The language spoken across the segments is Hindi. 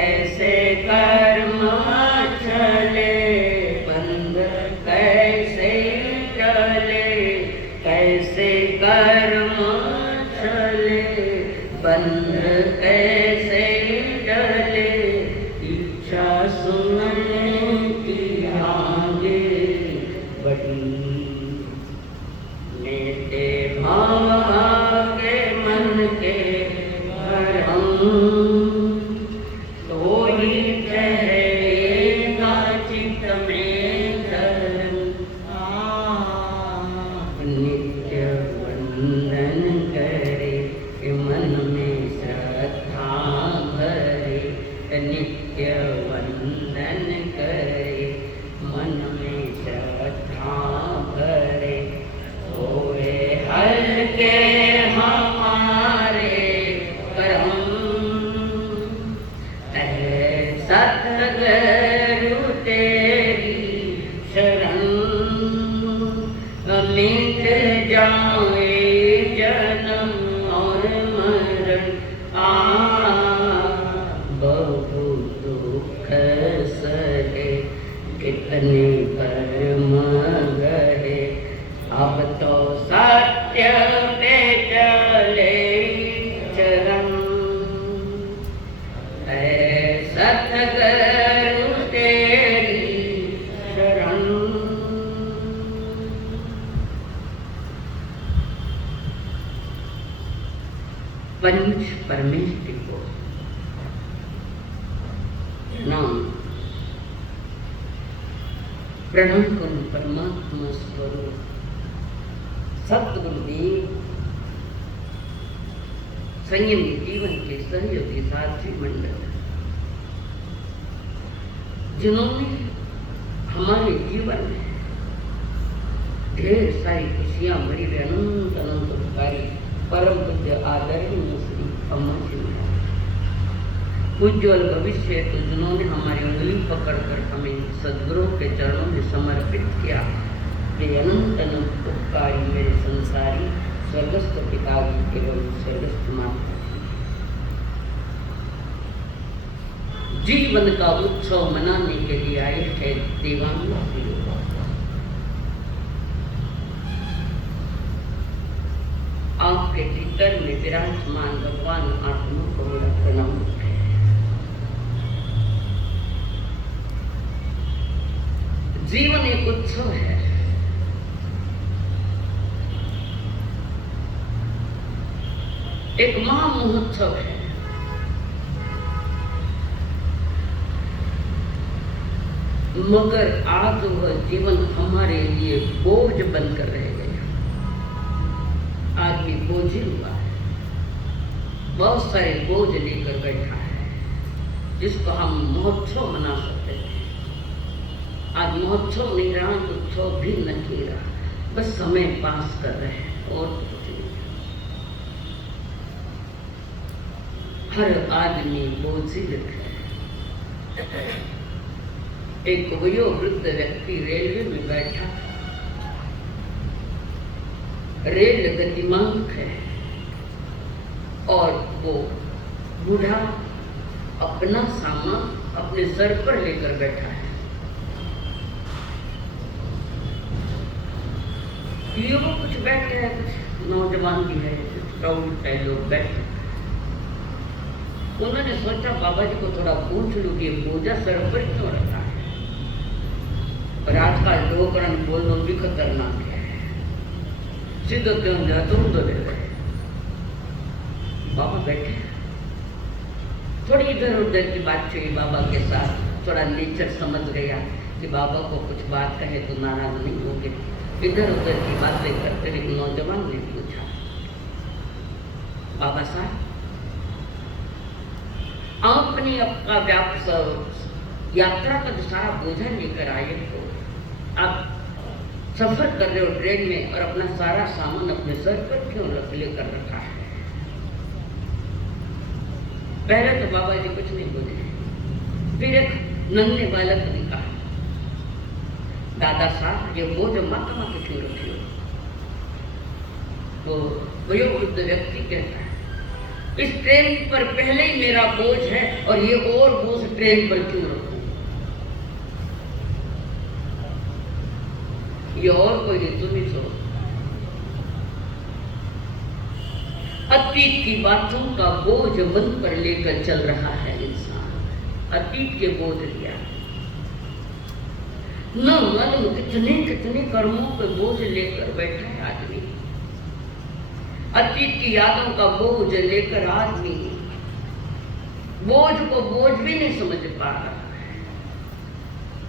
कैसे कर्म चले, बंध कैसे चले, कैसे कर्म चले, बंध कैसे चले, इच्छा सुनने की आगे बढ़ी, लेते भागे मन के भरम, तो ही ठहरेगा चित्त में धर्म। नित्य वंदन करे, मन में श्रद्धा भरे, नित्य वंदन करे, मन में श्रद्धा भरे, होए हल्के हमारे करम, सतगुरु तेरी शरण, मिट जाए जन्म और मरण, बहु दुख सहे, कितने कर्म गहे, अब तो सत्य पे चले चरण, सतगुरु तेरी शरण। पंच परमेष्टि को नाम प्रणम करूं परमात्मा स्वरूप सतगुरुदेव, संयमी जीवन के सहयोगी साथी मंडल, जिन्होंने हमारे जीवन में ढेर सारी खुशियां भरी हुई अनंत अनंत उपकारी परम पूज्य आदरणीय श्री अम्मा जी उज्ज्वल भविष्य, तो जिन्होंने हमारी उंगली पकड़कर हमें सद्गुरु के चरणों में समर्पित किया, वे अनंत अनंत उपकारी मेरे संसारी स्वर्गस्थ पिताजी एवं स्वर्गस्थ माता जी, जीवन का उत्सव मनाने के लिए आए हैं देवांगवासी लोग। आपके भीतर में विराजमान भगवान आत्मा को मेरा प्रणाम है। जीवन एक उत्सव है, एक महामहोत्सव है। मगर आज वह जीवन हमारे लिए बोझ बनकर रह गया। आदमी बोझिल हुआ है, बहुत सारे बोझ लेकर बैठा है, जिसको हम महोत्सव मना सकते थे। आज महोत्सव नहीं रहा, उत्सव भी नहीं रहा, बस समय पास कर रहे हैं और कुछ नहीं। हर आदमी बोझिल है। एक वयोवृद्ध व्यक्ति रेलवे में बैठा, रेल गतिमान है और वो बूढ़ा अपना सामान अपने सर पर लेकर बैठा है। ये वो कुछ बैठे हैं, कुछ नौजवान भी है, कुछ प्रौढ़ है लोग बैठे। उन्होंने सोचा बाबा जी को थोड़ा पूछ लूं कि बोझा सर पर क्यों रखा है। और आजकल लोकरण बोलना भी खतरनाक है, सीधो क्यों जाते उधर ले गए। बाबा बैठे, थोड़ी इधर उधर की बात हुई बाबा के साथ, थोड़ा नेचर समझ गया कि बाबा को कुछ बात कहे तो नाराज नहीं होंगे। इधर उधर की बातें करते एक नौजवान ने पूछा, बाबा साहब आपने आपका यात्रा का जो सारा बोझा लेकर आए हो, आप सफर कर रहे हो ट्रेन में और अपना सारा सामान अपने सर पर क्यों लेकर रखा है। पहले तो बाबा जी कुछ नहीं बोले, फिर एक नन्हे बालक ने कहा, दादा साहब ये बोझ माता के क्यों रखे हो। तो वयोवृद्ध व्यक्ति कहता है, इस ट्रेन पर पहले ही मेरा बोझ है और ये और बोझ ट्रेन पर क्यों रखूं? ये और कोई नहीं, तुम ही सोचो। अतीत की बातों का बोझ मन पर लेकर चल रहा है इंसान। अतीत के बोझ लिया, न मालूम कितने कितने कर्मों पे बोझ लेकर बैठा है आदमी। अतीत की यादों का बोझ लेकर आदमी बोझ को बोझ भी नहीं समझ पा रहा है।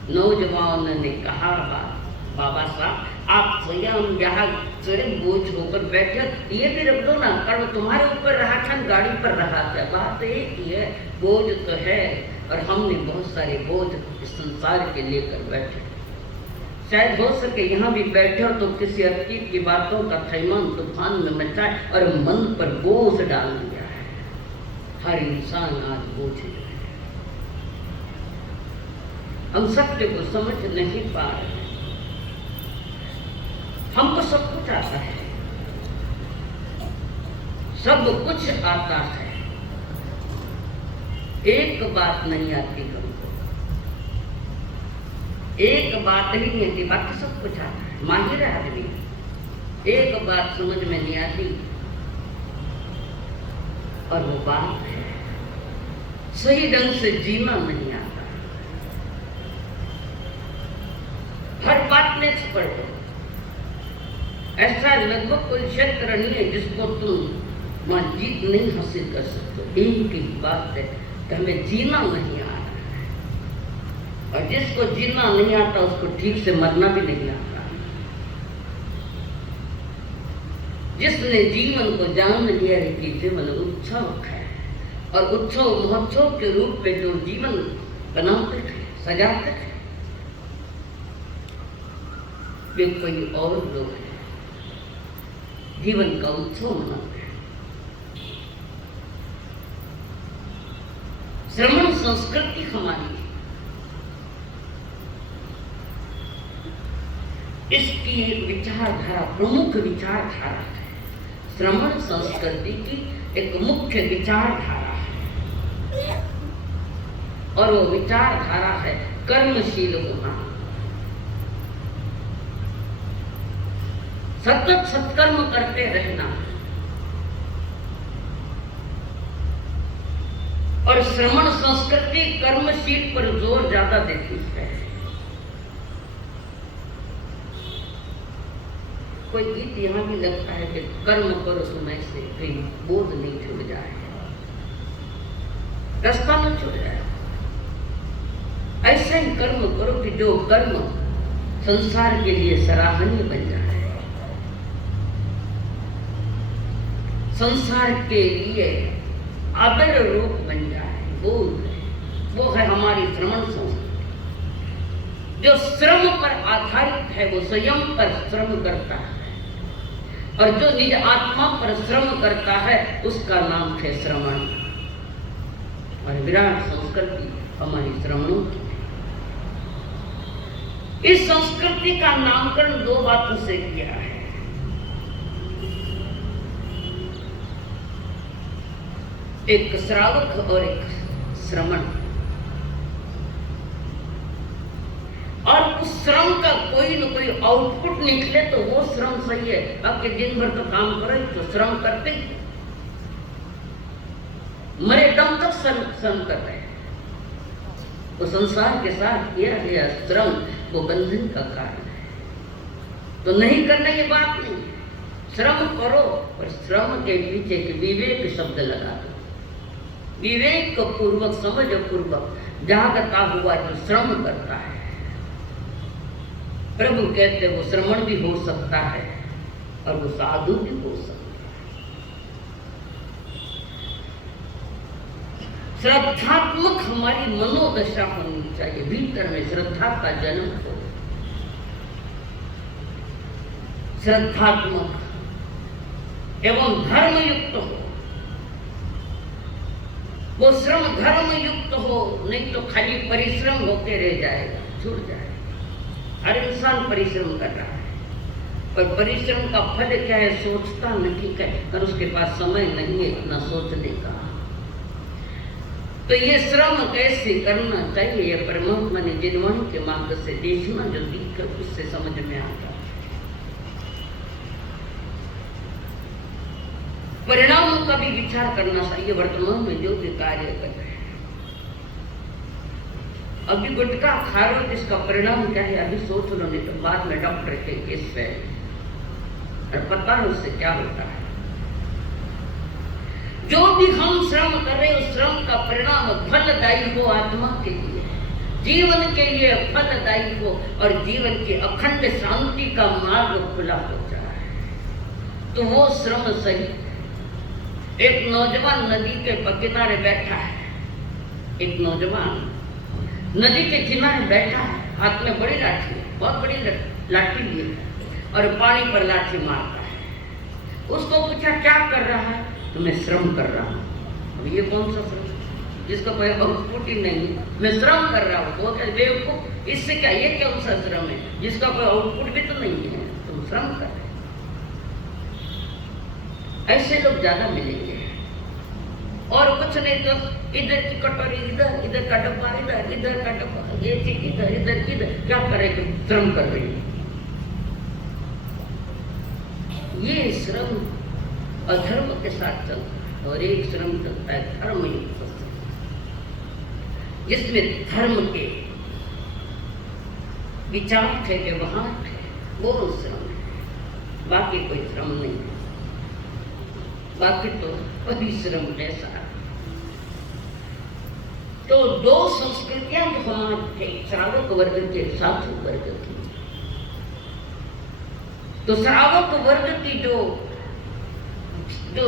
नौजवान ने कहा, बाबा साहब आप स्वयं यहाँ स्वयं बोझ होकर बैठे, ये भी रख दो ना, कर्म तुम्हारे ऊपर रहा था, गाड़ी पर रहा था। बात एक ही है, बोझ तो है और हमने बहुत सारे बोझ इस संसार के लेकर बैठे। शायद हो सके यहाँ भी बैठे हो तो किसी अतीत की बातों का थैमान तूफान में मचाए और मन पर बोझ डाल दिया है। हर इंसान आज बोझ है। हम सत्य को समझ नहीं पा रहे। हमको सब कुछ आता है, सब कुछ आता है, एक बात नहीं आती हमको। एक बात ही नहीं आती, बाकी सब कुछ आता है। माहिर आदमी, एक बात समझ में नहीं आती और वो बात है सही ढंग से जीना नहीं आता। हर बात में एक्सपर्ट हो, ऐसा लगभग कोई क्षेत्र नहीं है जिसको तुम जीत नहीं हासिल कर सकते। एक ही बात है कि हमें जीना नहीं आ रहा है, और जिसको जीना नहीं आता उसको ठीक से मरना भी नहीं आता। जिसने जीवन को जान लिया है कि जीवन उत्सव है, और उत्सव महोत्सव के रूप में जो जीवन बनाते थे, सजाते थे, वे कोई और लोग हैं। जीवन का उत्सव मनाते हैं। श्रमण संस्कृति हमारी, इसकी एक विचारधारा, प्रमुख विचारधारा है। श्रमण संस्कृति की एक मुख्य विचारधारा है, और वो विचारधारा है कर्मशील होना, सतत सत्कर्म करते रहना। और श्रमण संस्कृति कर्मशील पर जोर ज्यादा देती है। कोई गीत यहाँ भी लगता है कि कर्म करो समय से कहीं बोझ नहीं छूट जाए, रास्ता न छूट जाए। ऐसा ही कर्म करो कि जो कर्म संसार के लिए सराहनीय बन जाए, संसार के लिए आदर रूप बन जाए। वो है हमारी श्रमण संस्कृति। जो श्रम पर आधारित है वो स्वयं पर श्रम करता है, और जो निज आत्मा पर श्रम करता है उसका नाम है श्रमण। और विराट संस्कृति हमारी श्रमणों की। इस संस्कृति का नामकरण दो बातों से किया है। एक श्रावक और एक श्रमण। और उस श्रम का कोई न कोई आउटपुट निकले तो वो श्रम सही है। अब के दिन भर तो काम करो तो श्रम करते, मरे दम तक श्रम कर रहे हैं। तो संसार के साथ किया गया श्रम वो बंधन का कारण है। तो नहीं करना ये बात नहीं है, श्रम करो, और श्रम के पीछे के विवेक शब्द लगा दो। विवेक पूर्वक, समझ पूर्वक जागता हुआ जो श्रम करता है, प्रभु कहते वो श्रमण भी हो सकता है और वो साधु भी हो सकता है। श्रद्धात्मक हमारी मनोदशा होनी चाहिए, भीतर में श्रद्धा का जन्म हो। श्रद्धात्मक एवं धर्मयुक्त हो। वो श्रम धर्म युक्त हो, नहीं तो खाली परिश्रम होते रह जाएगा, छूट जाएगा। हर इंसान परिश्रम कर रहा है, पर परिश्रम का फल क्या है सोचता नहीं है, और उसके पास समय नहीं है इतना सोचने का। तो ये श्रम कैसे करना चाहिए, ये परमात्मा ने जिनवाणी के मार्ग से देखना जो दिखकर उससे समझ में आता है। परिणामों का भी विचार करना चाहिए। वर्तमान में जो भी कार्य कर रहे हैं, अभी गुटखा खा रहे हो, इसका परिणाम क्या है अभी सोच लो, नहीं तो बाद में डॉक्टर के केस पे और पता है उससे क्या होता है। जो भी हम श्रम कर रहे उस श्रम का परिणाम फलदायी हो, आत्मा के लिए, जीवन के लिए फलदायी हो और जीवन की अखंड शांति का मार्ग खुला हो जाए, तो वो श्रम सही। एक नौजवान नदी के किनारे बैठा है, एक नौजवान नदी के किनारे बैठा है, हाथ में बड़ी लाठी है, बहुत बड़ी लाठी लिए है और पानी पर लाठी मारता है। उसको पूछा क्या कर रहा है, तो मैं श्रम कर रहा हूँ। अब ये कौन सा श्रम, जिसका कोई आउटपुट ही नहीं, मैं श्रम कर रहा हूँ। वो कहते बेवकूफ, इससे क्या, ये कौन सा श्रम है जिसका कोई आउटपुट भी तो नहीं है, तुम श्रम कर रहे। ऐसे लोग ज्यादा मिलेंगे। और कुछ नहीं तो इधर की कटोरी इधर, इधर का डब्बा इधर, इधर का डब्बा, ये चीज इधर, इधर की इधर, क्या करेगा, श्रम कर रही है। ये श्रम अधर्म के साथ चलता है और एक श्रम चलता है धर्म युक्त, जिसमें धर्म के विचार थे, व्यवहार थे, वो श्रम है। बाकी कोई श्रम नहीं है, बाकी तो परिश्रम जैसा। तो दो संस्कृतियां जो हमारे थे, श्रावक वर्ग के, साधु वर्ग की। तो श्रावक वर्ग की जो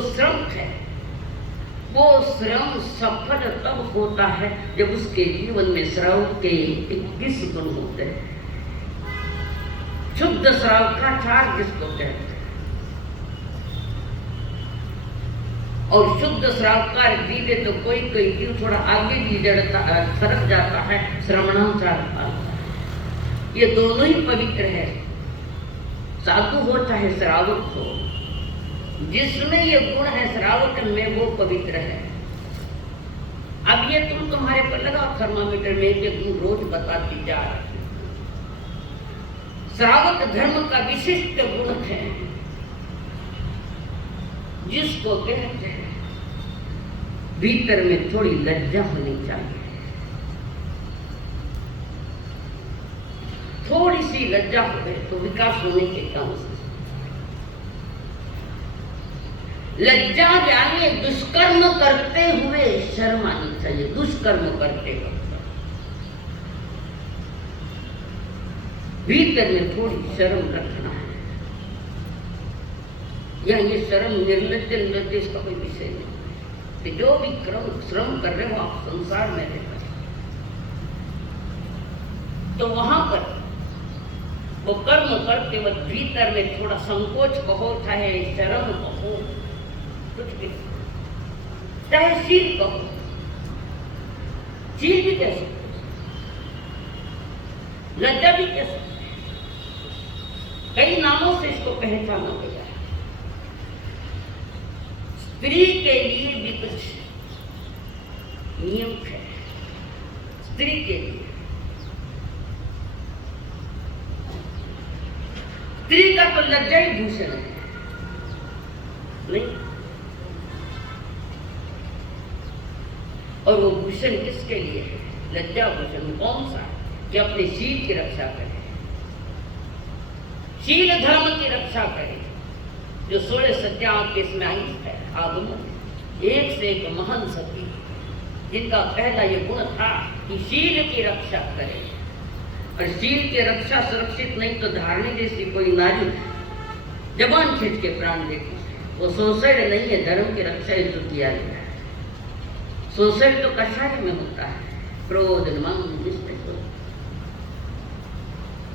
श्रम है, वो श्रम सफल तब होता है जब उसके जीवन में श्रावक के 21 गुण होते हैं। शुद्ध श्रावकाचार जिसको कहते हैं, और शुद्ध श्रावकार जीवे तो कोई कोई जीव थोड़ा आगे भी सरक जाता है, श्रवणाचार पालता है। ये दोनों ही पवित्र है, साधु हो चाहे श्रावक हो, जिसमें ये गुण है श्रावक में वो पवित्र है। अब ये तुम्हारे पर लगाओ थर्मामीटर में, ये तुम रोज बताती जा रही। श्रावक धर्म का विशिष्ट गुण है, जिसको कहते हैं भीतर में थोड़ी लज्जा होनी चाहिए। थोड़ी सी लज्जा हो गई तो विकास होने के काम से। लज्जा यानी दुष्कर्म करते हुए शर्म आनी चाहिए, दुष्कर्म करते वक्त भीतर में थोड़ी शर्म रखना है। या ये शर्म निर्लज्ज निर्लज्ज इसका कोई विषय नहीं। कि जो भी श्रम कर रहे हो आप संसार में रहकर, तो वहां पर वो कर्म करते वक्त भीतर में थोड़ा संकोच कहो, चाहे शर्म कहो, कुछ भी, चाहे शील कहो, शील भी कह सकते, लज्जा भी कह सकते, कई नामों से इसको पहचाना गया है। स्त्री के लिए भी कुछ नियम है। स्त्री के लिए, स्त्री का तो लज्जा ही भूषण है, नहीं? और वो भूषण किसके लिए है? लज्जा भूषण कौन सा? कि अपने शील की रक्षा करे, शील धर्म की रक्षा करे। जो 16 सत्याओं के इसमें आई है आगमन, एक से एक महान सती, जिनका पहला ये गुण था कि शील की रक्षा करे। और शील की रक्षा सुरक्षित नहीं तो धारणी जैसी कोई नारी जबान खींच के प्राण देती है, वो सुसाइड नहीं है, धर्म की रक्षा ही तो किया गया है। सुसाइड तो कषाय में होता है, क्रोध मंद जिसमें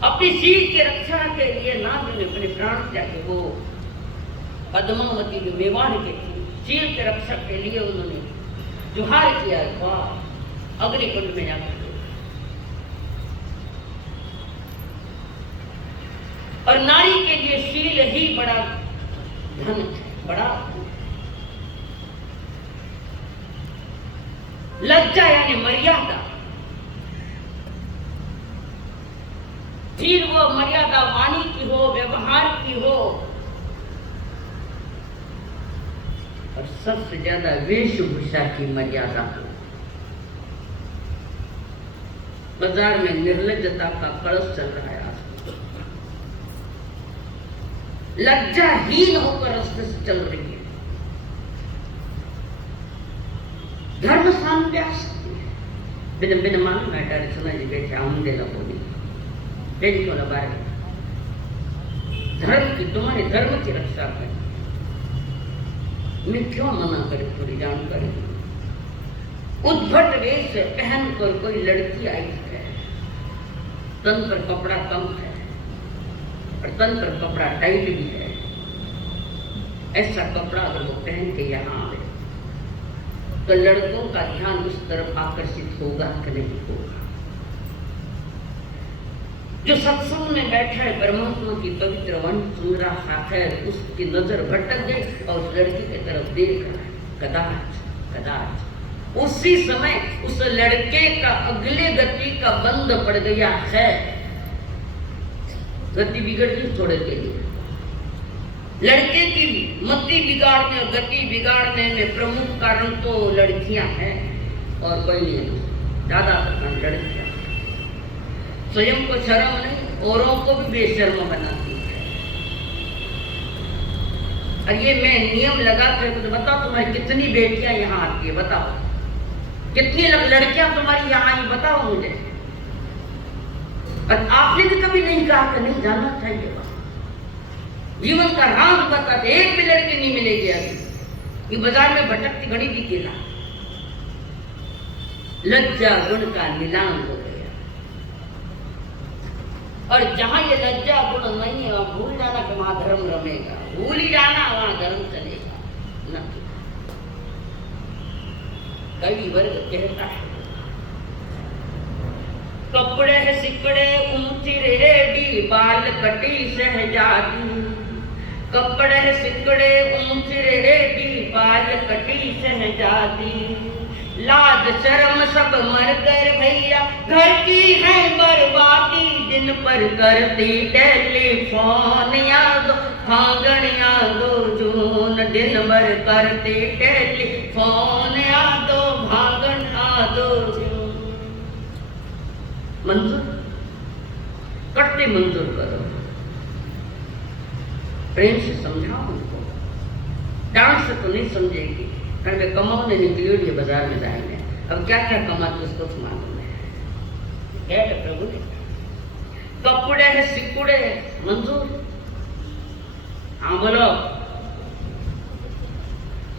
अपनी शील की रक्षा के लिए नाग ने अपने प्राण त्यागे। वो पद्मावती जो मेवाड़ के थी, शील की रक्षा के लिए उन्होंने जुहार किया, अग्निकुंड में जाकर। और नारी के लिए शील ही बड़ा धन है, बड़ा। लज्जा यानी मर्यादा। फिर वो मर्यादा वाणी की हो, व्यवहार की हो, और सबसे ज्यादा वेशभूषा की मर्यादा हो। बाजार में निर्लज्जता का कलश चल रहा है आज, लज्जाहीन होकर रास्ते से चल रही है। धर्म सामने आ सकती है बिन बिन मान मैटर सुना जी बैठे हम दे लो बोली तेरी क्यों लगा रहे धर्म की, तुम्हारे धर्म की रक्षा करें, मैं क्यों मना करे? थोड़ी जानकारी। उद्भट वेश पहनकर कोई लड़की आई है, तन पर कपड़ा कम है और तन पर कपड़ा टाइट भी है, ऐसा कपड़ा अगर वो पहन के यहाँ आए तो लड़कों का ध्यान उस तरफ आकर्षित होगा कि नहीं होगा? जो सत्संग में बैठा है परमात्मा की पवित्र वाणी सुन रहा है, उसकी नजर भटक गई और उस लड़की की तरफ देख रहा है, कदाच कदाच उसी समय उस लड़के का अगले गति का बंद पड़ गया है। गति बिगड़ गई थोड़े के लिए। लड़के की मति बिगाड़ने और गति बिगाड़ने में प्रमुख कारण तो लड़कियां हैं और कोई नहीं, ज्यादातर लड़कियां स्वयं को शर्म नहीं, औरों को भी बेशर्म बनाती है। और ये मैं नियम लगा कर तो बताओ तुम्हारी कितनी बेटियां यहाँ आती है, बताओ कितनी लड़कियां तुम्हारी यहाँ आई, बताओ मुझे। और आपने भी कभी नहीं कहा कि नहीं जाना चाहिए वहां, जीवन का राज बताते, एक भी लड़की नहीं मिलेगी अभी, ये बाजार में भटकती घड़ी दिखेगा। लज्जा गुण का नीलाम हो गया, और जहां ये लज्जा गुण नहीं है वहां भूल जाना कि वहां धर्म रमेगा, भूल ही जाना वहां धर्म चलेगा न। कवि वर्ग कहता है कपड़े सिकड़े ऊंची रेडी बाल कटी सहजादी, कपड़े सिकड़े ऊंची रेडी बाल कटी सहजादी, लाज शर्म सब मर कर भैया घर की है बर्बादी, दिन पर करती टेलीफोन यादो फागण यादो जून, दिन भर करती टेलीफोन यादो भागण यादो जून। मंजूर करते मंजूर करो, प्रेम से समझाओ उनको, डांट से तो नहीं समझेगी, कारण वे कमाने निकली हुई बाजार में जाएंगे, अब क्या क्या कमाते उसको तो मालूम है। प्रभु ने कपड़े है सिकुड़े मंजूर, हाँ बोलो।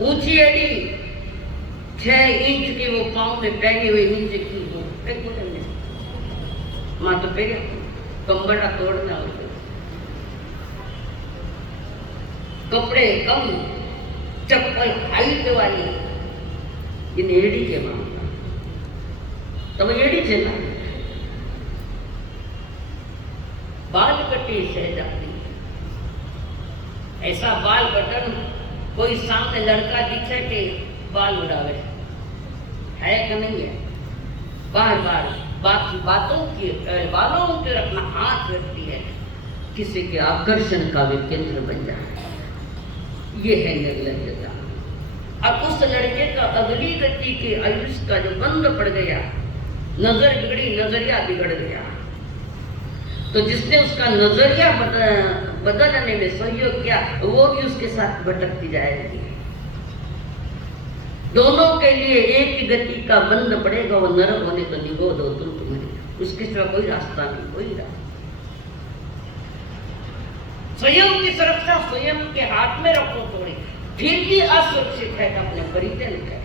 ऊंची एडी 6 इंच की वो पाँव में पहनी हुई नीचे की वो माँ तो पे कंबड़ा तोड़ना होते, कपड़े कम, चप्पल हाइट वाली, इन एडी के मामला तो वो एडी थे ना। बाल कटी सहजादी, ऐसा बाल बटन कोई सामने लड़का दिखे के बाल उड़ावे है कि नहीं है? बार बार बातों की बालों के अपना हाथ रखती है, किसी के आकर्षण का भी केंद्र बन जाए, ये है निर्लज्जता। अब उस लड़के का अगली गति के आयुष का जो बंद पड़ गया, नजर बिगड़ी, नजरिया बिगड़ गया, तो जिसने उसका नजरिया बदलने में सहयोग किया वो भी उसके साथ भटकती जाएगी। दोनों के लिए एक ही गति का बंद पड़ेगा, वो नरक होने तो निगो दो तुम तुम्हारी, उसके सिवा कोई रास्ता नहीं, कोई रास्ता। स्वयं की सुरक्षा स्वयं के हाथ में रखो, थोड़ी फिर भी असुरक्षित है तो अपने परिजन है,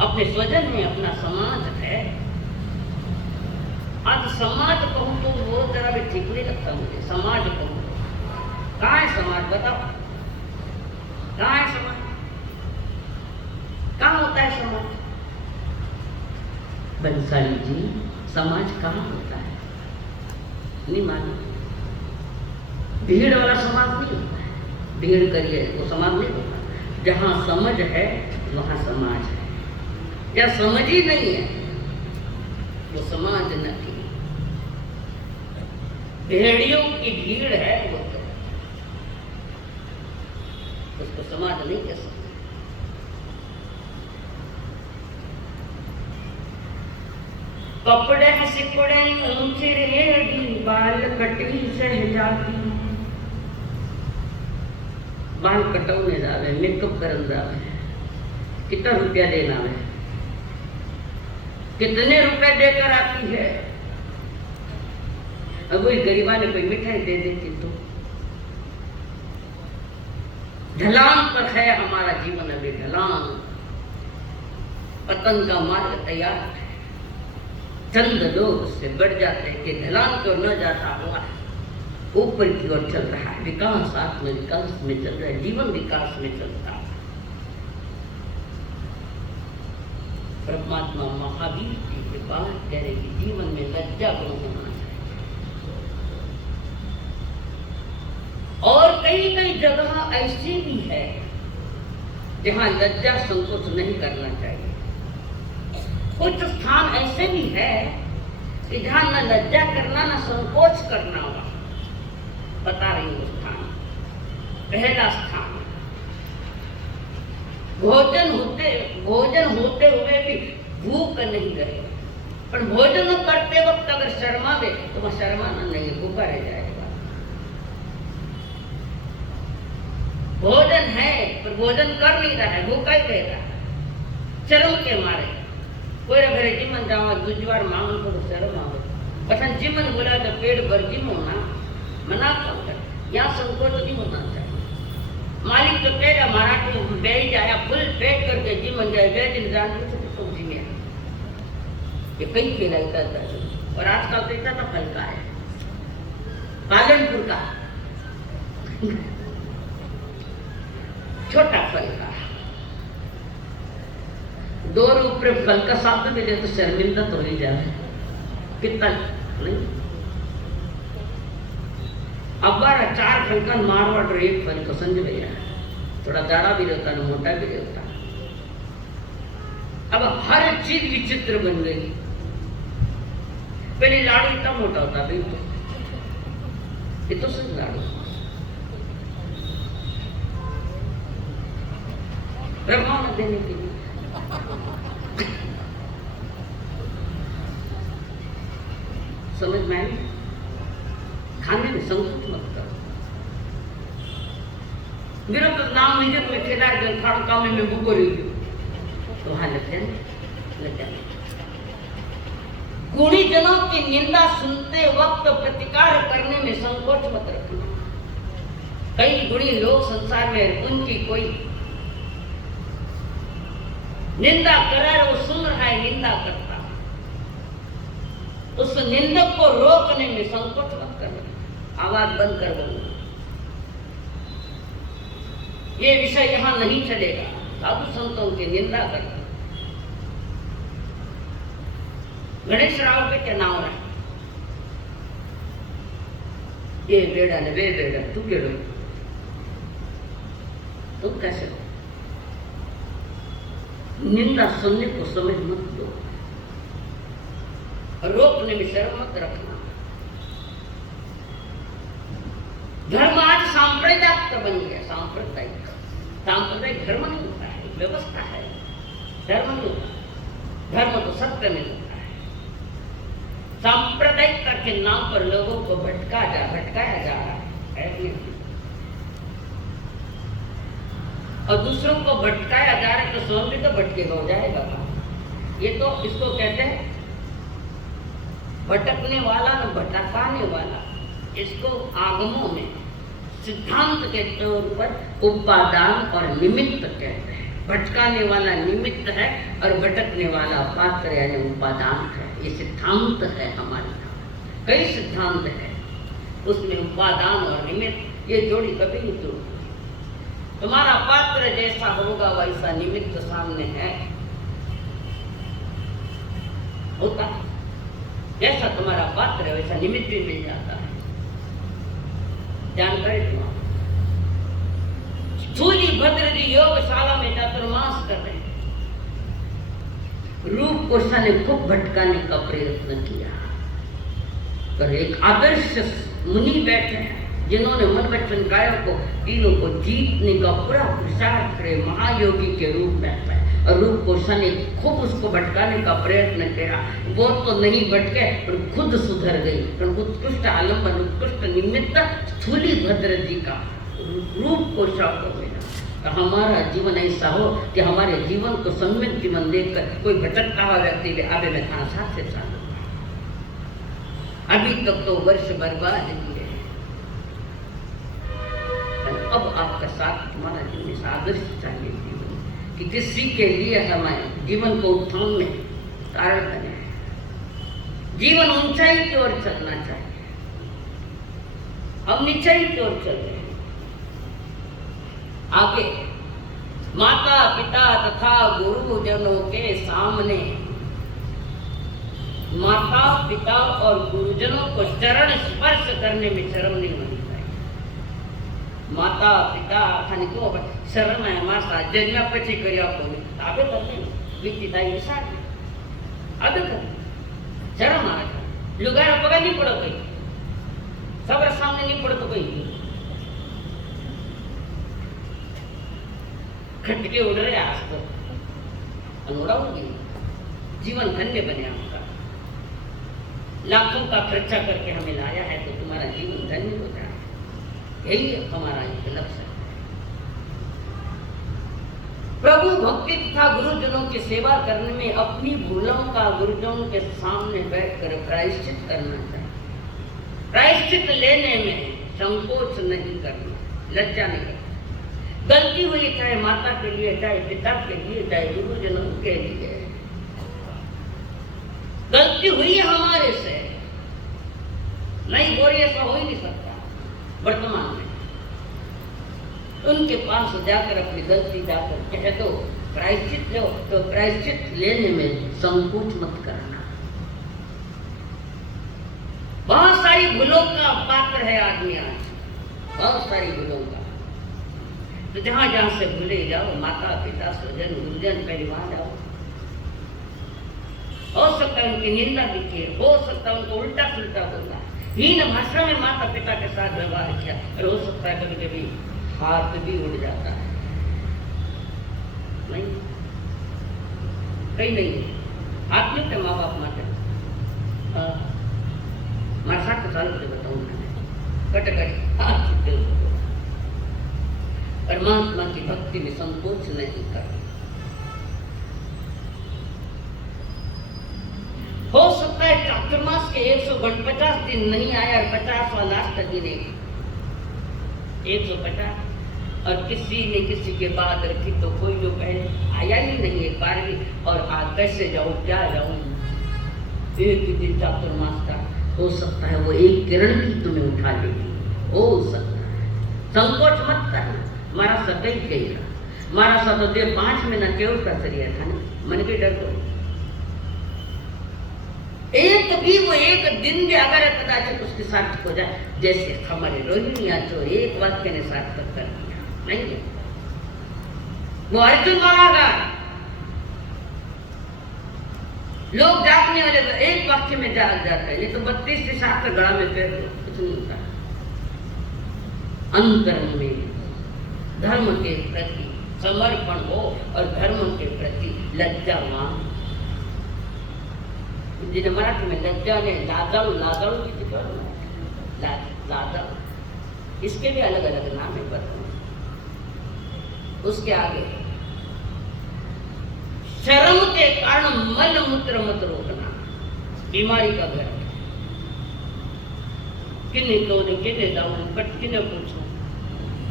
अपने स्वजन है, अपना समाज है। आज समाज कहूं तो वो जरा भी ठीक नहीं लगता मुझे, समाज कहूं कहाँ है समाज, बताओ कहाँ है समाज, कहाँ होता है समाज? बंसाली जी समाज कहाँ होता है? नहीं मालूम। भीड़ वाला समाज नहीं होता है, भीड़ करिए वो समाज नहीं होता। जहाँ समझ है वहां समाज है। या समझ ही नहीं है वो समाज नहीं, भेड़ियों की भीड़ है वो, तो उसको समाज नहीं कह सकते। कपड़े सिकुड़े ऊंची रेडी, बाल कटी सहजाती। बाल कटौने जावे, मेकअप करन जावे, कितना रुपया देना है, कितने रुपए देकर आती है। अब वही गरीबा ने कोई मिठाई दे देती तो। ढलान पर है हमारा जीवन, अभी ढलान, पतन का मार्ग तैयार है। चंद लोग उससे बढ़ जाते हैं कि ढलान तो न जाता हुआ ऊपर की ओर चल रहा है, विकास, आत्म विकास में चल रहा है, जीवन विकास में चलता है। परमात्मा महावीर जी के बात कह रहे कि जीवन में लज्जा गुण होना चाहिए। और कई कई जगह ऐसी भी है जहां लज्जा संकोच नहीं करना चाहिए। कुछ स्थान ऐसे भी है कि जहां न लज्जा करना न संकोच करना होगा। बता रही हूँ स्थान। पहला स्थान, भोजन होते हुए भी भूख नहीं रहे, पर भोजन करते वक्त अगर शर्मावे तो वह शर्माना नहीं, भूखा रह जाएगा। भोजन है पर भोजन कर नहीं रहा है, भूखा ही रह रहा है शर्म के मारे। कोई घरे जीवन जावा दूजवार मांग तो शर्म आवे, पसंद जीवन बोला तो पेट भर जिम होना मना कौन कर, यहाँ संकोच नहीं होना चाहिए। मालिक तो कह रहा मराठी बैठ जाया फुल पेट करके जीवन जाए, वे दिन जान तो जी में ये कई खिलाई करता है। और आजकल तो इतना तो फल का है, पालनपुर का छोटा फल का, 2 रुपये फल का शब्द मिले तो शर्मिंदा तो नहीं जाए, कितना नहीं। अब 4 फल का मारवाड़ और 1 फल को समझ भैया, थोड़ा गाढ़ा भी रहता है मोटा भी रहता है। अब हर चीज विचित्र बन गई। पहले लाड़ू इतना मोटा होता भाई, तो ये तो सिर्फ लाड़ू ब्रह्मा न देने के लिए। समझ में आई? खाने में संकोच मत करो। मेरा तो नाम नहीं जब मैं ठेदार जन खाड़ काम में भूखो रही तो वहां लग जाए। गुणी जनों की निंदा सुनते वक्त प्रतिकार करने में संकोच मत रखना। कई गुणी लोग संसार में, उनकी कोई निंदा करे, वो सुन रहा है निंदा करता, उस निंदक को रोकने में संकोच मत करना, आवाज बंद कर बोलना। ये विषय यहां नहीं चलेगा। साधु संतों की निंदा करना। गणेश राव के क्या नाम रहा, ये बेड़ा ने वे बेड़ा तू केड़ो, तुम कैसे हो? निंदा सुनने को समझ मत दो, रोकने में शर्म मत रखना। धर्म आज सांप्रदायिक बन गया। सांप्रदायिक धर्म नहीं होता है, व्यवस्था है, धर्म नहीं होता। धर्म तो सत्य में होता है। सांप्रदायिकता के नाम पर लोगों को भटकाया जा रहा है और दूसरों को भटकाया जा रहा है, तो स्वयं भी तो भटकेगा, हो जाएगा। ये तो इसको कहते हैं भटकने वाला न भटकाने वाला। इसको आगमों में सिद्धांत के तौर पर उपादान और निमित्त कहते हैं। भटकाने वाला निमित्त है और भटकने वाला पात्र यानी उपादान है। ये सिद्धांत है हमारे यहाँ, कई सिद्धांत है, उसमें उपादान और निमित्त ये जोड़ी कभी नहीं जुड़ती। तुम्हारा पात्र जैसा होगा वैसा निमित्त सामने है, होता है। जैसा तुम्हारा पात्र है वैसा निमित्त भी मिल जाता है। जानकारी तुम्हारा। स्थूली भद्र जी योगशाला में चातुर्मास कर रहे हैं। रूप कोशा ने खूब भटकाने का प्रयत्न किया, पर एक आदर्श मुनि बैठे हैं जिन्होंने मन वचन काया को तीनों को जीतने का पूरा पुरुषार्थ करे, महायोगी के रूप में है। और रूप कोशा ने खूब उसको भटकाने का प्रयत्न किया, वो तो नहीं भटके पर खुद सुधर गई। तो उत्कृष्ट आलम्बन, उत्कृष्ट निमित्त स्थूली भद्र जी का रूप कोशा को मिला। तो हमारा जीवन ऐसा हो कि हमारे जीवन को संमित जीवन देखकर कोई भटकता हुआ व्यक्ति आगे में था साथ से चालू, अभी तक तो वर्ष बर्बाद किए, अब आपका साथ तुम्हारा जीवन आदर्श चाहिए जीवन कि किसी के लिए हमें जीवन को उत्थान में कारण बने, जीवन ऊंचाई की ओर चलना चाहिए। हम नीचाई की ओर चल रहे हैं। आगे माता पिता तथा गुरुजनों के सामने माता पिता और गुरुजनों को चरण स्पर्श करने में शर्म नहीं होनी चाहिए। माता पिता खाने को शरण है माता जन्म पची कर आगे करते बीती ताई विशाल आगे कर शर्म आ लुगारा पगा नहीं पड़ो कोई सब सामने नहीं पड़ो तो कोई खटके उड़ रहे आज तो उड़ाऊंगी। जीवन धन्य बने आपका, लाखों का खर्चा करके हमें लाया है तो तुम्हारा जीवन धन्य हो जाए, यही हमारा एक लक्ष्य है। प्रभु भक्ति तथा गुरुजनों की सेवा करने में अपनी भूलों का गुरुजनों के सामने बैठकर प्रायश्चित करना चाहिए। प्रायश्चित लेने में संकोच नहीं करना, लज्जा नहीं करना। गलती हुई चाहे माता के लिए, चाहे पिता के लिए, चाहे गुरुजनों के लिए, गलती हुई है हमारे से, नहीं बोरी ऐसा हो ही नहीं सकता। वर्तमान में उनके पास जाकर अपनी गलती जाकर कह दो, प्रायश्चित लो, तो प्रायश्चित लेने में संकोच मत करना। बहुत सारी भूलों का पात्र है आदमी आज, बहुत सारी भूलों का। तो जहां जहां से भूले जाओ, माता पिता स्वजन गुरुजन परिवार आओ, हो सकता है उनकी निंदा भी की, हो सकता है उनको उल्टा सुल्टा बोला, हीन भाषा में माता पिता के साथ व्यवहार किया, और हो सकता है कभी कभी हाथ भी उड़ जाता है। नहीं कहीं नहीं हाथ नहीं थे माँ बाप माते मारे साथ चालू से बताऊँ कट कट हाथ परमात्मा की भक्ति में संकोच नहीं कर। हो सकता है चातुर्मास के 150 दिन नहीं आया और 50वां लास्ट दिन 150 और किसी ने किसी के बाद रखी तो कोई जो पहले आया ही नहीं एक बार भी, और आज कैसे जाऊं क्या जाऊं। एक ही दिन चातुर्मास का हो सकता है वो एक किरण भी तुम्हें उठा लेगी, हो सकता है। संकोच मत करना, मारा सा कई कहेगा, मारा सा तो देर 5 महीना केवल का सरिया था ना, मन के डर दो एक भी वो एक दिन भी अगर कदाचित उसके सार्थक हो जाए, जैसे हमारे रोहिणिया जो एक वाक्य ने सार्थक कर दिया, नहीं वो अर्जुन मारा लोग जागने वाले तो एक वाक्य में जाग जाता है, नहीं तो 32 से शास्त्र गड़ा में पैर दो कुछ नहीं होता। अंतर में धर्म के प्रति समर्पण हो और धर्म के प्रति लज्जावान, जिन्हें मराठी में लज्जा ने लाजालू लाजालू की लाजालू, इसके भी अलग अलग नाम है वर्तमान। उसके आगे शर्म के कारण मल मूत्र मत रोकना, बीमारी का घर। किन्ने तो किन्ने जाऊं बट किन्ने पूछूं,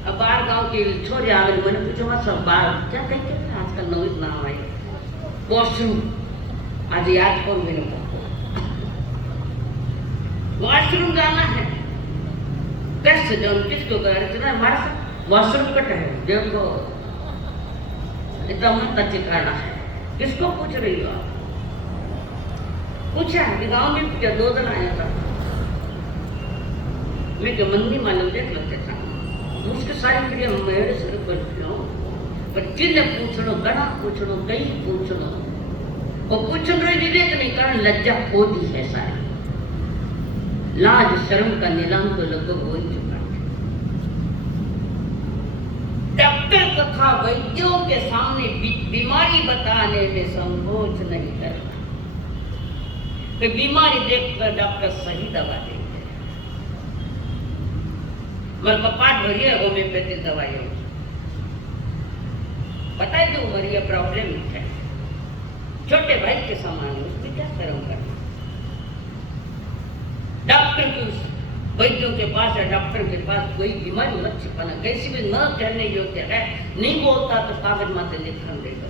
अब बाहर गांव के छोरे आवे मैंने पूछो वहां सब बाहर क्या कहते हैं आजकल नवीन नाम आए वॉशरूम, आज याद करो मैंने वॉशरूम जाना है, कैसे जाऊं किसको कर हमारे साथ वॉशरूम कट है देखो इतना मत ठिकाना है, किसको पूछ रही हो आप? पूछा गाँव में पूछा 2 दिन आया था, मैं क्या मन नहीं मालूम देख लगते था उसके सारी क्रिया मेरे से पर किन्ने पूछनो घना पूछनो कई पूछनो और कुछ विवेक नहीं, कारण लज्जा खो दी है सारी। लाज शर्म का नीलाम तो लगभग हो ही चुका है। डॉक्टर तथा वैद्यों के सामने बीमारी बताने में संकोच नहीं करना। कि बीमारी देखकर डॉक्टर सही दवा देंगे, मगर कपाट भरी है होम्योपैथिक दवाइयों। पता है क्यों भरी है? प्रॉब्लम है, छोटे भाई के समान है, उसमें क्या शर्म करना। डॉक्टर की वैद्यों के पास या डॉक्टर के पास कोई बीमारी मत छिपाना, कैसी भी न कहने योग्य है। नहीं बोलता तो कागज माते लिखन देगा।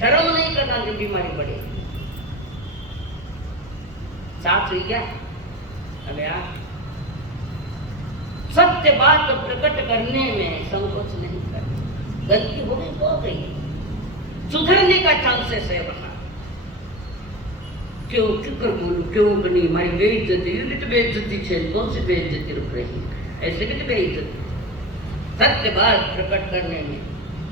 शर्म नहीं करना कि बीमारी बढ़ेगी। साथ हुई क्या? अबे यार, सत्य बात प्रकट करने में संकोच नहीं करना। गलती हो गई तो हो गई, सुधरने का चांसेस है वहां। क्यों क्यों बोलूं, क्यों नहीं? हमारी बेइज्जती, ये भी तो बेइज्जती है। कौन सी बेइज्जती रुक रही है? ऐसे भी तो बेइज्जती। सत्य बात प्रकट करने में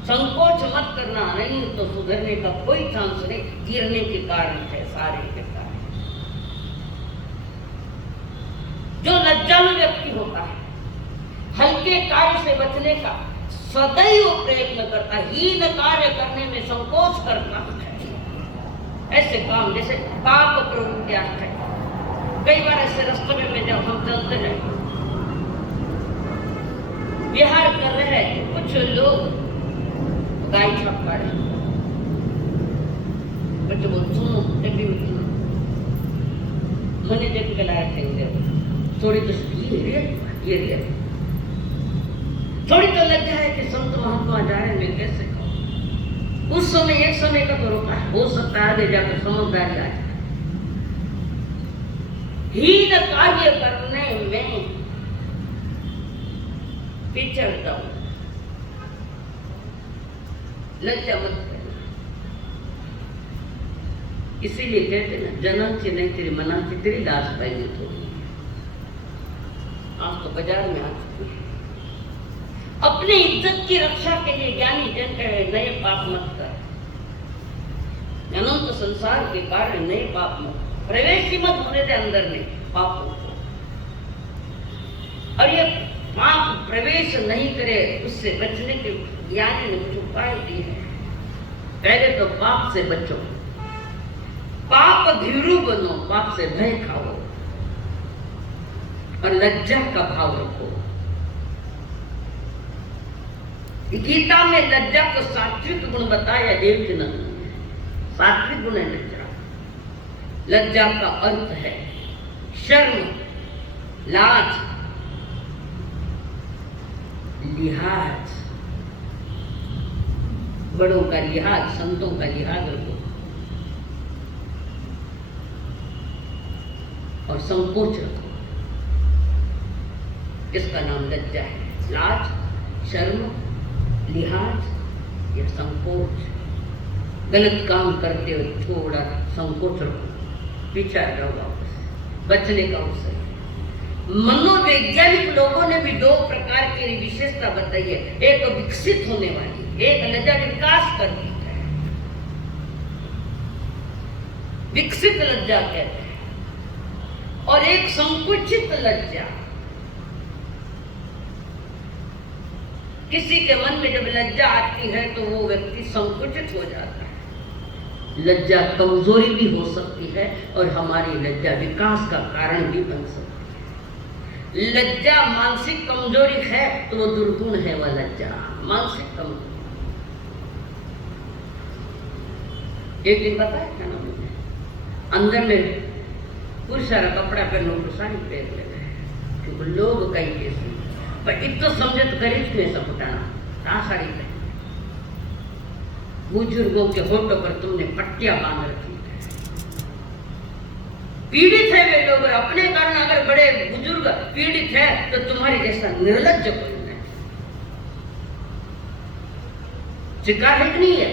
संकोच मत करना, नहीं तो सुधरने का कोई चांस नहीं। गिरने के कारण है सारे के कारण। जो लज्जालु व्यक्ति होता है, हल्के कार्य से बचने का सदैव प्रयत्न करता है, हीन कार्य करने में संकोच करता है। ऐसे काम जैसे पाप प्रवृत्तियां है। कई बार ऐसे रास्ते में जब हम चलते हैं, विहार कर रहे हैं, कुछ लोग गाय छाप पा रहे, बच्चे बोल सुनो, मैंने देख के लाया थे थोड़ी तो ये थोड़ी तो लज्जा है कि संत महात्मा जा रहे हैं, मैं कैसे कहूँ? उस समय एक समय का तो रोका है, हो सकता है आगे जाकर समझदारी आ जाए। हीन कार्य करने में पीछे हटता हूं, लज्जा मत करना। इसीलिए कहते ना, जनन से नहीं तेरी मना की तेरी लाश पाई तो। आज तो बाजार में आ चुकी है। अपनी इज्जत की रक्षा के लिए ज्ञानी जन कहे, नए पाप मत कर। अनंत संसार के कारण नए पाप मत, प्रवेश ही मत होने दे अंदर में पापों को। और ये पाप प्रवेश नहीं करे, उससे बचने के ज्ञानी ने कुछ उपाय दिए हैं। पहले तो पाप से बचो, पाप भीरू बनो, पाप से भय खाओ और लज्जा का भाव रखो। गीता में लज्जा को सात्विक गुण बताया देवकीनंदन। सात्विक गुण है लज्जा। लज्जा का अर्थ है शर्म, लाज, लिहाज। बड़ों का लिहाज, संतों का लिहाज रखो और संकोच रखो। इसका नाम लज्जा है। लाज, शर्म, लिहाज या संकोच। गलत काम करते हुए थोड़ा संकोच रखो, पीछे जाओ वापस, बचने का अवसर। मनोवैज्ञानिक लोगों ने भी दो प्रकार की विशेषता बताई है। एक विकसित होने वाली, एक लज्जा विकास करती है, विकसित लज्जा कहते हैं, और एक संकुचित लज्जा। किसी के मन में जब लज्जा आती है तो वो व्यक्ति संकुचित हो जाता है। लज्जा कमजोरी भी हो सकती है और हमारी लज्जा विकास का कारण भी बन सकती है। लज्जा मानसिक कमजोरी है तो वो दुर्गुण है। वह लज्जा मानसिक कमजोरी। एक दिन पता है क्या ना, मुझे अंदर में पूरा सारा कपड़ा पहनो तो साड़ी पहन ले गए, क्योंकि लोग कई कैसे पर इतना समझत करे क्यों ऐसा फुटाना साड़ी पहन। बुजुर्गों के होठों पर तुमने पट्टियां बांध रखी है। पीड़ित है वे लोग, अपने कारण अगर बड़े बुजुर्ग पीड़ित है तो तुम्हारे जैसा निर्लज्ज कोई नहीं। शिकार है कि नहीं है?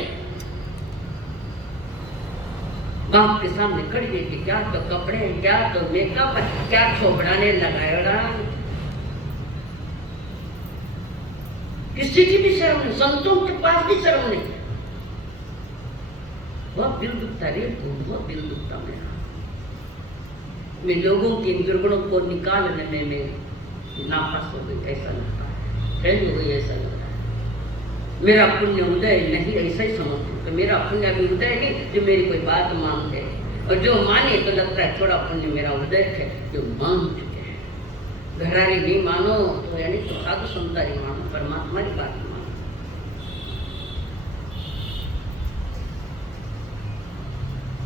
बाप के सामने खड़ी रहती, क्या तो कपड़े, क्या तो मेकअप, क्या छोबड़ाने लगाया। किसी की भी शर्म नहीं, संतों के पास भी शर्म नहीं। बहुत दिल दुखता रे, बहुत दिल दुखता मेरा। मैं लोगों के इन दुर्गुणों को निकालने में नापास हो गई, ऐसा लगता है, फेल हो गई, ऐसा लगता है। मेरा पुण्य उदय नहीं, ऐसा ही समझती तो मेरा पुण्य अभी उदय नहीं जो मेरी कोई बात मानते, और जो माने तो लगता है थोड़ा पुण्य मेरा उदय है जो मान चुके हैं। घरारी नहीं मानो तो यानी तो साधु संता नहीं मानो, परमात्मा की बात मानो।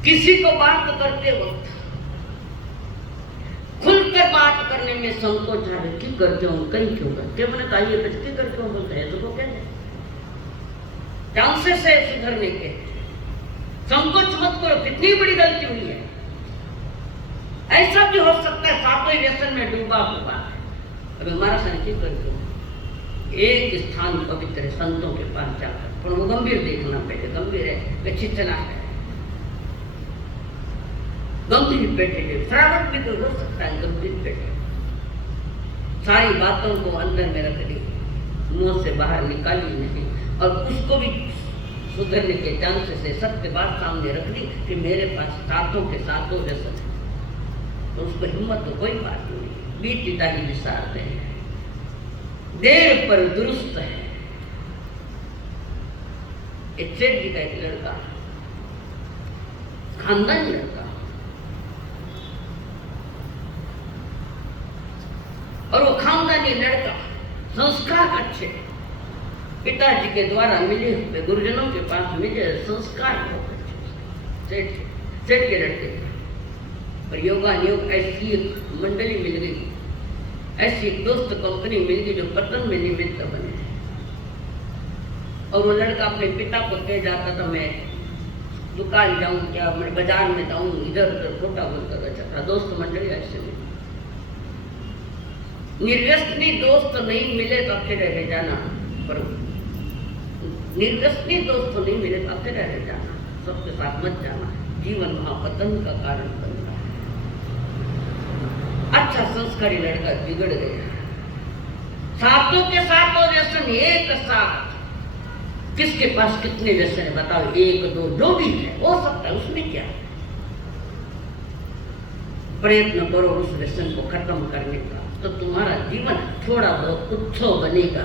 किसी को बात करते वक्त खुलकर बात करने में संकोच आ रहे, क्यों करते हो, कहीं क्यों करते, मैंने कहा ये क्यों करते हो, बोलते हैं तो क्या चांसेस है सुधरने के, संकोच मत करो, कितनी बड़ी गलती हुई है। ऐसा भी हो सकता है सातों व्यसन में डूबा हुआ है। अब हमारा संकेत करते हो एक स्थान पवित्र है, संतों के पास जाकर, पर वो गंभीर देखना पहले, गंभीर है, चिंतना है, गंभीर बैठे, श्रावक भी तो हो सकता है गंभीर बैठे, सारी बातों को अंदर में रख ली, मुंह से बाहर निकाली नहीं, और उसको भी सुधरने के चांसेस से सत्य बात सामने रख दी कि मेरे पास सातों के सातों व्यसन है, तो उसको हिम्मत तो कोई बात नहीं, बीतता ही विसार है, देर पर दुरुस्त है। एक सेठ जी का एक लड़का, खानदानी लड़का, और वो खानदानी लड़का संस्कार अच्छे, पिताजी के द्वारा मिले हुए, गुरुजनों के पास मिले संस्कार बहुत अच्छे, सेठ के लड़के, और योगा योग ऐसी एक मंडली मिल गई, ऐसी एक दोस्त कंपनी मिल गई जो पतन में निमित्त बने। और वो लड़का अपने पिता को कह जाता था मैं दुकान जाऊं क्या, मैं बाजार में जाऊं, इधर उधर छोटा बोलता रहता, दोस्त मंडली ऐसे मिली। निर्व्यसनी दोस्त नहीं मिले तो अकेले रह जाना, पर निर्व्यसनी दोस्त नहीं मिले तो अकेले रह जाना, सबके साथ मत जाना, जीवन महापतन का कारण बनता है। अच्छा संस्कारी लड़का बिगड़ गया, सातों के सातों व्यसन एक साथ, किसके पास कितने व्यसन है बताओ, एक दो जो भी है हो सकता है, उसमें क्या है, प्रयत्न करो उस व्यसन को खत्म करने का, तो तुम्हारा जीवन थोड़ा बहुत उत्सव बनेगा,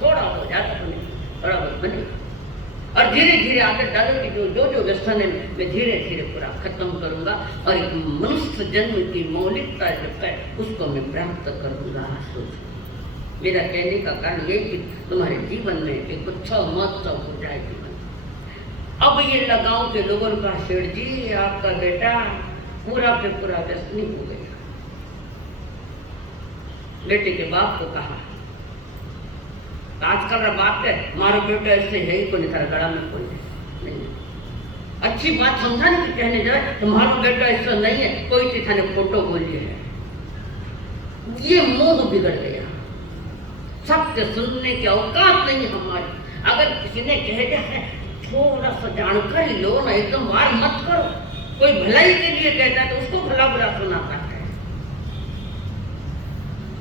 थोड़ा बहुत ज्यादा बनेगा, थोड़ा बहुत बनेगा, और धीरे धीरे आदत डालो कि जो जो व्यसन है मैं धीरे धीरे पूरा खत्म करूंगा, और एक मनुष्य जन्म की मौलिकता जो है उसको मैं प्राप्त करूंगा। सोच मेरा कहने का कारण ये कि तुम्हारे जीवन में एक उत्सव महोत्सव हो जाए जीवन। अब ये गाँव के लोगों का शेठ जी आपका बेटा पूरा पे पूरा व्यसनी हो गया। बेटे के बाप को कहा, आजकल का बाप है मारो बेटा ऐसे है ही कोई नहीं, गड़ा में कोई नहीं, अच्छी बात समझाने की कहने जाए तुम्हारा बेटा ऐसा नहीं है, कोई थी थाने फोटो बोलिए है, ये मोह बिगड़ गया, सत्य सुनने की औकात नहीं हमारी। अगर किसी ने कह दिया है थोड़ा सा जानकारी लो ना, एकदम वार मत करो, कोई भलाई के लिए कहता है तो उसको भला बुरा सुनाता है।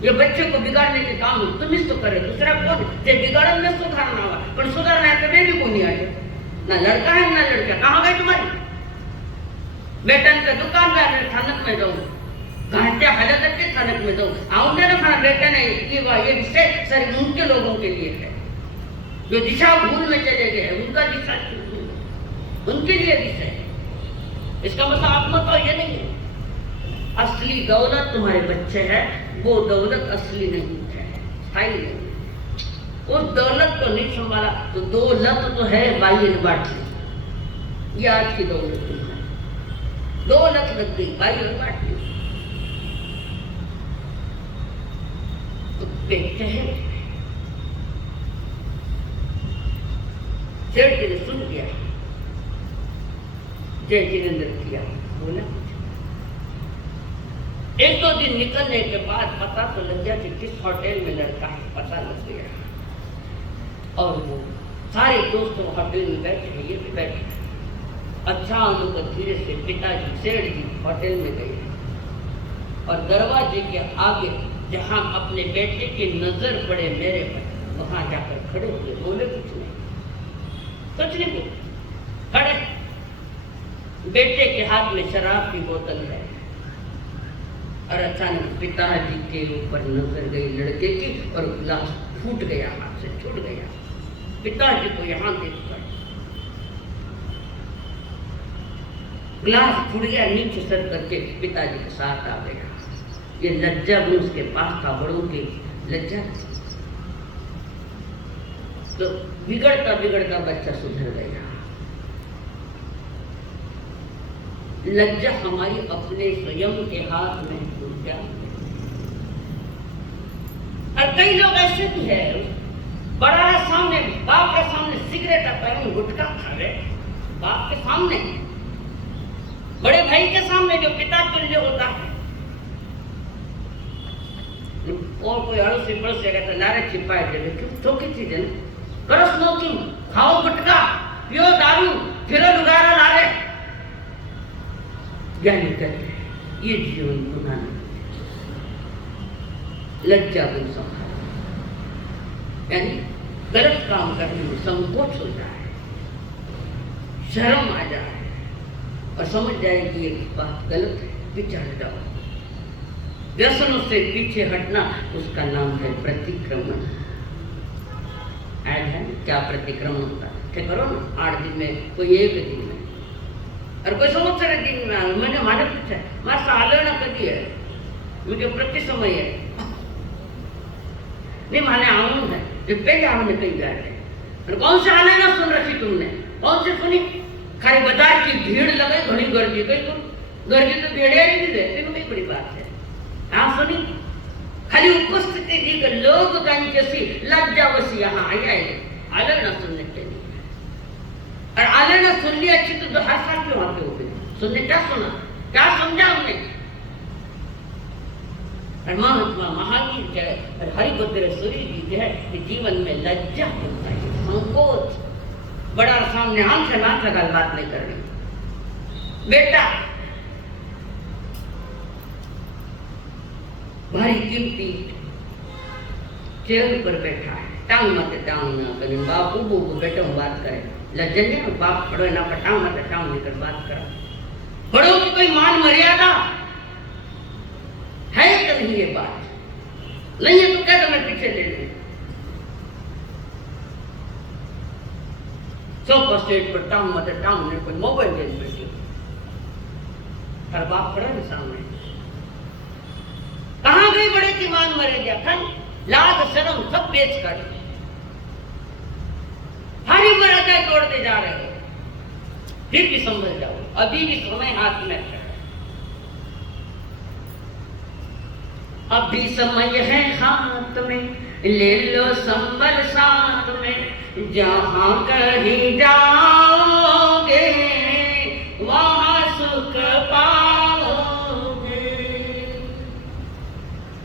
ये बच्चे को बिगाड़ने के काम तुम इस तो करे, दूसरा कौन जे बिगाड़न में सुधारना हुआ, पर सुधारना है तो बेबी को नहीं आए, ना लड़का है ना लड़का, कहाँ गए तुम्हारी बेटा का दुकानदार है, थानक में जाऊँ घंटे हालत के थानक में जाऊँ आऊंगे ना, खाना बेटा नहीं, ये विषय सर उनके लोगों के लिए है जो दिशा भूल में चले गए, उनका दिशा उनके लिए विषय है। इसका मतलब आप मत ये नहीं है, असली दौलत तुम्हारे बच्चे है, वो दौलत असली नहीं है, स्थायी नहीं। उस दौलत को नहीं संभाला तो दौलत तो है बाह्य बांटली, ये आज की दौलत नहीं है, दौलत लग गई बाह्य बांटली, तो देखते हैं सेठ जी ने सुन लिया, जय जिनेंद्र किया, बोला एक दो दिन निकलने के बाद पता तो लग गया कि किस होटल में लड़का है, पता लग गया, और वो सारे दोस्तों होटल में बैठे हैं, ये भी बैठे हैं। अचानक धीरे से पिताजी सेठ जी होटल में गए और दरवाजे के आगे जहां अपने बेटे की नजर पड़े मेरे पर, वहां जाकर खड़े हुए, बोले कुछ नहीं, खड़े बेटे के हाथ में शराब की बोतल है और अचानक पिताजी के ऊपर नजर गई लड़के की और गिलास फूट गया, हाथ से छूट गया। पिताजी को यहाँ देखकर गिलास फूट गया, नीचे सर करके पिताजी के साथ आ गया। ये लज्जा भी उसके पास था, बड़ों की लज्जा। तो बिगड़ता बिगड़ता बच्चा सुधर गया। लज्जा हमारी अपने स्वयं के हाथ में छूट जाती है। और कई लोग ऐसे भी है, बड़ा सामने, बाप के सामने सिगरेट और गुटखा खा रहे, बाप के सामने, बड़े भाई के सामने जो पिता तुल्य होता है। और कोई अड़ोसी पड़ोसी कहता नारे छिपाए दे, क्यों चौकी चीज है, करो स्मोकिंग, खाओ गुटखा, पियो दारू, फिरो लुगारा नारे, ज्ञानी कहते ये जीवन गुना नहीं। लज्जा को संभाल, यानी गलत काम करने में संकोच हो जाए, शर्म आ जाए और समझ जाए कि ये बात गलत है, विचार जाओ। व्यसनों से पीछे हटना, उसका नाम है प्रतिक्रमण। ऐड है क्या प्रतिक्रमण होता है? करो ना 8 दिन में, कोई 1 दिन में, और कोई संवत्सर दिन में। मैंने माने पूछा मारे सालना कभी है, मुझे प्रति समय है नहीं माने आऊं है, जो पहले आऊं कई बैठे। और कौन से आने ना सुन रखी तुमने, कौन से सुनी? खाली बाजार की भीड़ लगे, घनी गर्दी गई, तुम गर्दी तो भेड़े ही नहीं देते, कोई बड़ी बात है। आप सुनी खाली उपस्थिति दी कर लोग कहीं जैसी लज्जावशी यहाँ आया है, आलोचना सुनने के लिए। और आलोचना सुन लिया अच्छी तो हर साल क्यों आते हो? सुनने क्या सुना, क्या समझा हमने? और महात्मा महावीर जय और हरिभद्र सूरी जी जय कि जीवन में लज्जा होता है, संकोच, बड़ा सामने आंख से नाक लगा बात नहीं करनी। बेटा भारी कीमती चेयर पर बैठा है, टांग मत टांग ना करें, बाप उबू बैठे बात करें, लज्जन है बाप खड़ो ना पर टांग मत टांग लेकर बात करा। बड़ों की कोई मान मर्यादा है कि नहीं? ये बात नहीं है तो कह दो मैं पीछे ले लूं। सोफा सेट पर टांग मत टांग ने कोई मोबाइल गेम बैठी, हर बाप खड़ा है सामने। कहां गई बड़े की मान मर्यादा? खन लाज शर्म सब बेच कर हरी मर्यादा तोड़ते जा रहे हो। फिर भी समझ जाओ, अभी भी समय हाथ में है, अभी समय है हाथ में, ले लो संबल साथ में, जहां कहीं जाओगे वहां सुख पाओगे।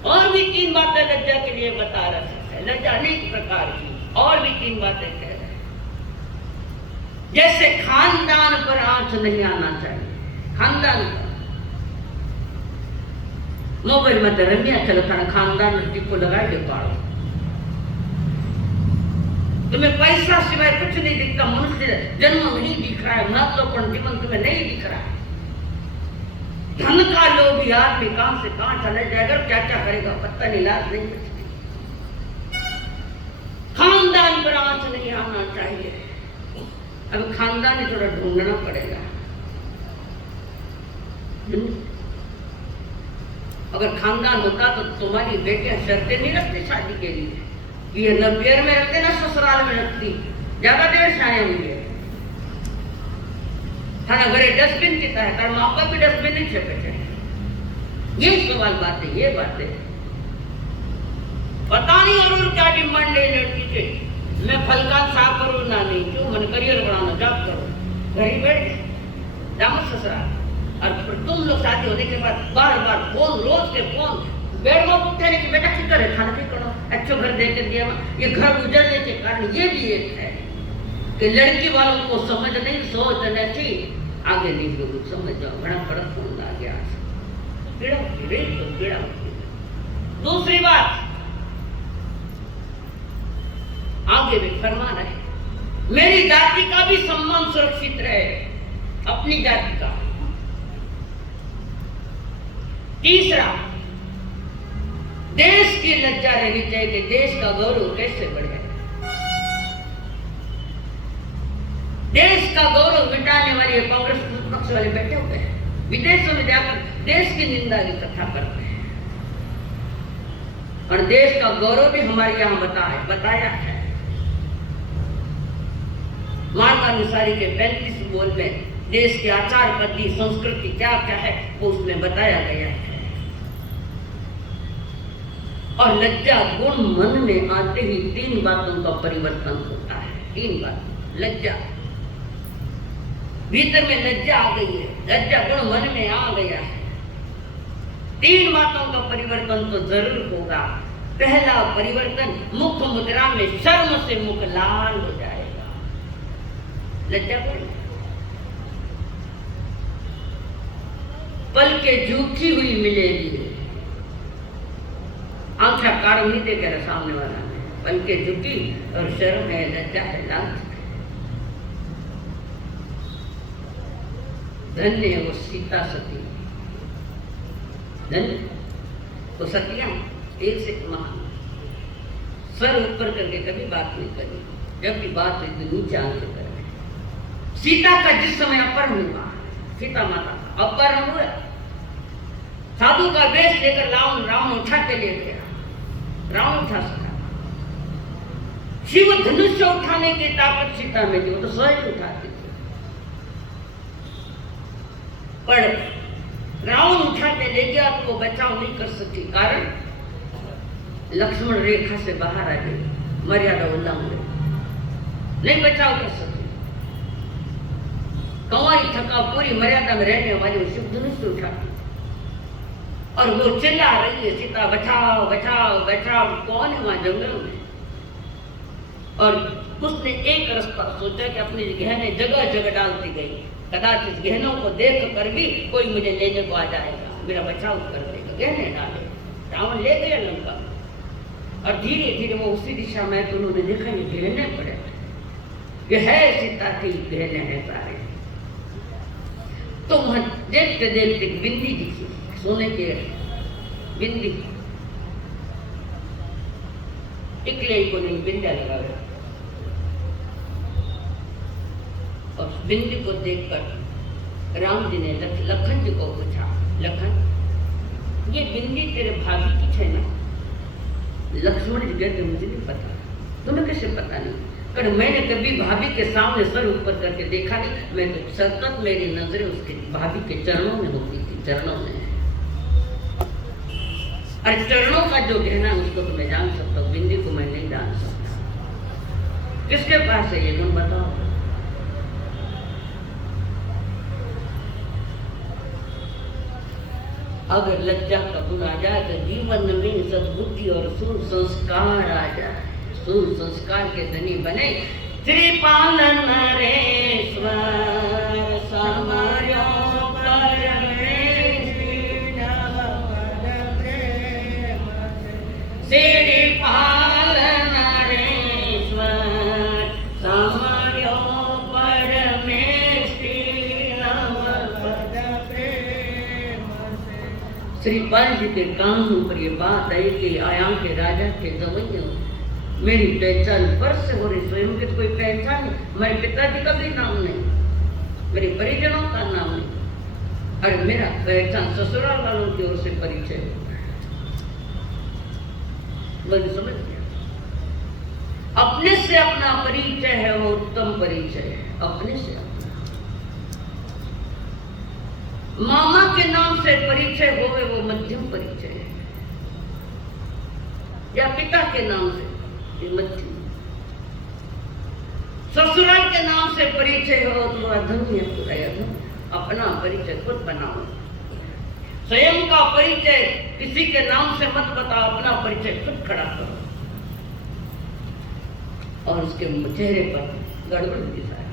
और भी 3 बातें लज्जा के लिए बता रहे हैं, लज्जा अनेक प्रकार की, और भी 3 बातें कह रहे हैं। जैसे खानदान पर आंच नहीं आना चाहिए, खानदान पर मोबाइल में रमिया चलता ना, खानदान टिप्पो लगाए ले पाड़ो, तुम्हें पैसा सिवाय कुछ नहीं दिखता, मनुष्य जन्म नहीं दिख रहा है, महत्वपूर्ण जीवन तुम्हें नहीं दिख रहा है। धन का लोभ यार भी कहां से कहां चले जाएगा, क्या क्या करेगा पता नहीं, लाज नहीं बचती। खानदान पर आंच नहीं आना चाहिए। अब खानदान ही थोड़ा ढूंढना पड़ेगा। अगर खानदान होता तो तुम्हारी बेटियां शर्तें नहीं रखती शादी के लिए, ये न पेड़ में रखते ना ससुराल में रखती, ज्यादा देर से आए हुए थाना घरे डस्टबिन की तरह, तार माँ बाप भी डस्टबिन नहीं छपे थे। ये सवाल बातें, ये बातें पता नहीं और क्या डिमांड है लड़की के, मैं फलका साफ करूँ ना नहीं, क्यों मैंने करियर बनाना, जॉब करो, घर ही बैठ गए जामत ससुराल। और फिर तुम लोग शादी होने के बाद बार बार फोन, रोज के फोन, बेड में पूछते हैं कि बेटा ठीक करे, खाना ठीक करो, अच्छा घर दे के दिया। ये घर गुजरने के कारण ये भी एक है कि लड़की वालों को समझ नहीं, सोच नहीं, आगे नहीं लोग समझ जाओ, बड़ा बड़ा फोन आ गया, पीड़ा होती रही तो पीड़ा होती। दूसरी बात आगे भी फरमा रहे, मेरी जाति का भी सम्मान सुरक्षित रहे, अपनी जाति का। तीसरा, देश की लज्जा रहनी चाहिए कि देश का गौरव कैसे बढ़े। देश का गौरव मिटाने वाले कांग्रेस पक्ष वाले बैठे हुए हैं, विदेशों में जाकर देश की निंदा की कथा करते हैं। और देश का गौरव भी हमारे यहाँ बताया है। महात्मा अनुसारी के 35 बोल में देश के आचार पद्धति संस्कृति क्या क्या है वो उसमें बताया गया है। और लज्जा गुण मन में आते ही 3 बातों का परिवर्तन होता है। 3 बात। लज्जा, भीतर में लज्जा आ गई है, लज्जा गुण मन में आ गया है। 3 बातों का परिवर्तन तो जरूर होगा। पहला परिवर्तन, मुख मुद्रा में शर्म से मुख लाल हो जाएगा। लज्जा गुण पल के झूठी हुई मिलेगी। आंखा कार नहीं देखेगा सामने वाला ने, पल के झुकी और शर्म है, लज्जा है, लांछ है। धन्य है वो सीता सती, धन्य वो सतियां एक से महान, सर ऊपर करके कभी बात नहीं करी, जब भी बात हुई तो नीचे आंखें कर। सीता का जिस समय अपहरण हुआ, सीता माता का अपहरण हुआ, साधु का वेश लेकर रावण उठा के ले गया। रावण उठा सका, शिव धनुष उठाने की ताकत सीता में थी, वो तो सहज उठाती थी। पर रावण उठा के ले गया तो वो बचाव नहीं कर सकी, कारण लक्ष्मण रेखा से बाहर आ गई, मर्यादा उल्लंघन, नहीं बचाव कर सकी। कंवारी थका पूरी मर्यादा में रहने वाली वो शिव धनुष उठाती और वो चिल्ला रही है, सीता बचाओ बचाओ बचाओ। कौन है वहां जंगल में? और उसने एक रास्ता सोचा कि अपने गहने जगह जगह डालती गई, कदाचित गहनों को देख कर भी कोई मुझे लेने को आ जाएगा, मेरा बचाव कर देगा। गहने डाले, रावण ले गया लंका और धीरे धीरे वो उसी दिशा में, तो उन्होंने देखा ये गहने पड़े, ये है सीता की गहने हैं सारे। तो वहां देखते देखते बिंदी दिखी, सोने की बिंदी, टिकले को नहीं बिंदा लगा हुआ। और बिंदी को देखकर राम जी ने लखन जी को पूछा, लखन ये बिंदी तेरे भाभी की है ना? लक्ष्मण जी कहते मुझे नहीं पता। तुम्हें कैसे पता नहीं? पर मैंने कभी भाभी के सामने सर ऊपर करके देखा नहीं, मैं तो सतत मेरी नजरें उसके भाभी के चरणों में होती थी, चरणों में। अरे चरणों का जो गहना उसको तो मैं जान सकता हूँ, बिंदी को मैं नहीं जान सकता। किसके पास है ये तुम बताओ? अगर लज्जा का गुण आ जाए तो जीवन में सद्बुद्धि और सुसंस्कार आ जाए, सुसंस्कार के धनी बने। त्रिपाल नरेश्वर समर्यो श्रीपाल नरेश्वर समर्यो श्रीपाल जी के कान पर ये बात आई कि आया के राजा के जवैया, मेरी पहचान पर से हो रही, स्वयं की कोई पहचान नहीं, मेरे पिताजी का भी नाम नहीं, मेरे परिजनों का नाम नहीं, अरे मेरा पहचान ससुराल वालों की ओर से परिचय होता है। मैंने समझ गया, अपने से अपना परिचय है वो उत्तम परिचय है, अपने से अपना। मामा के नाम से परिचय होवे वो मध्यम परिचय है, या पिता के नाम से मध्यम। ससुराल के नाम से परिचय हो तो अधम है, पूरा अधम। अपना परिचय खुद बनाओ, स्वयं का परिचय किसी के नाम से मत बताओ, अपना परिचय खुद खड़ा करो। और उसके चेहरे पर गड़बड़ दिखाया,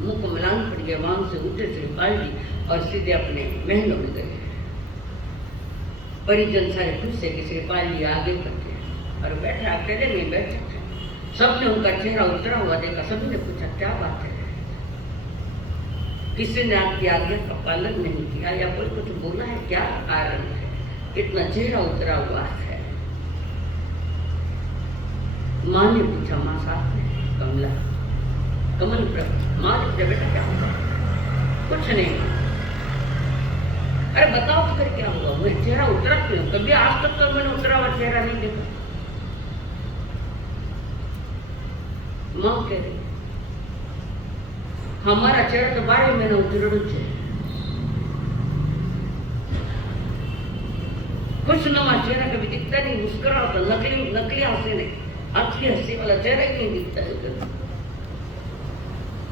मुंह को मिलान पड़ गया। वहां से उठे श्रीपाल जी और सीधे अपने महलों में गए। परिजन सारे खुश से कि श्रीपाल जी आगे बढ़ते और बैठे, अकेले में बैठे थे। सबने उनका चेहरा उतरा हुआ देखा, सभी ने पूछा क्या बात है? किसी ने आपकी आज्ञा का पालन नहीं किया या कोई कुछ बोला है, क्या कारण है? इतना चेहरा उतरा हुआ है। माँ ने पूछा, माँ साथ में कमला कमल प्रभु। माँ ने पूछा, बेटा क्या होगा? कुछ नहीं। अरे बताओ तो फिर क्या हुआ? मैं चेहरा उतरा क्यों? कभी आज तक तो मैंने उतरा हुआ चेहरा नहीं देखा। माँ कह रही, हमारा चेहरा तो 12 महीने उतरड़ो है। खुश नुमा चेहरा कभी दिखता नहीं, मुस्कुराता तो नकली हंसी नहीं, असली हंसी वाला चेहरा ही नहीं दिखता है।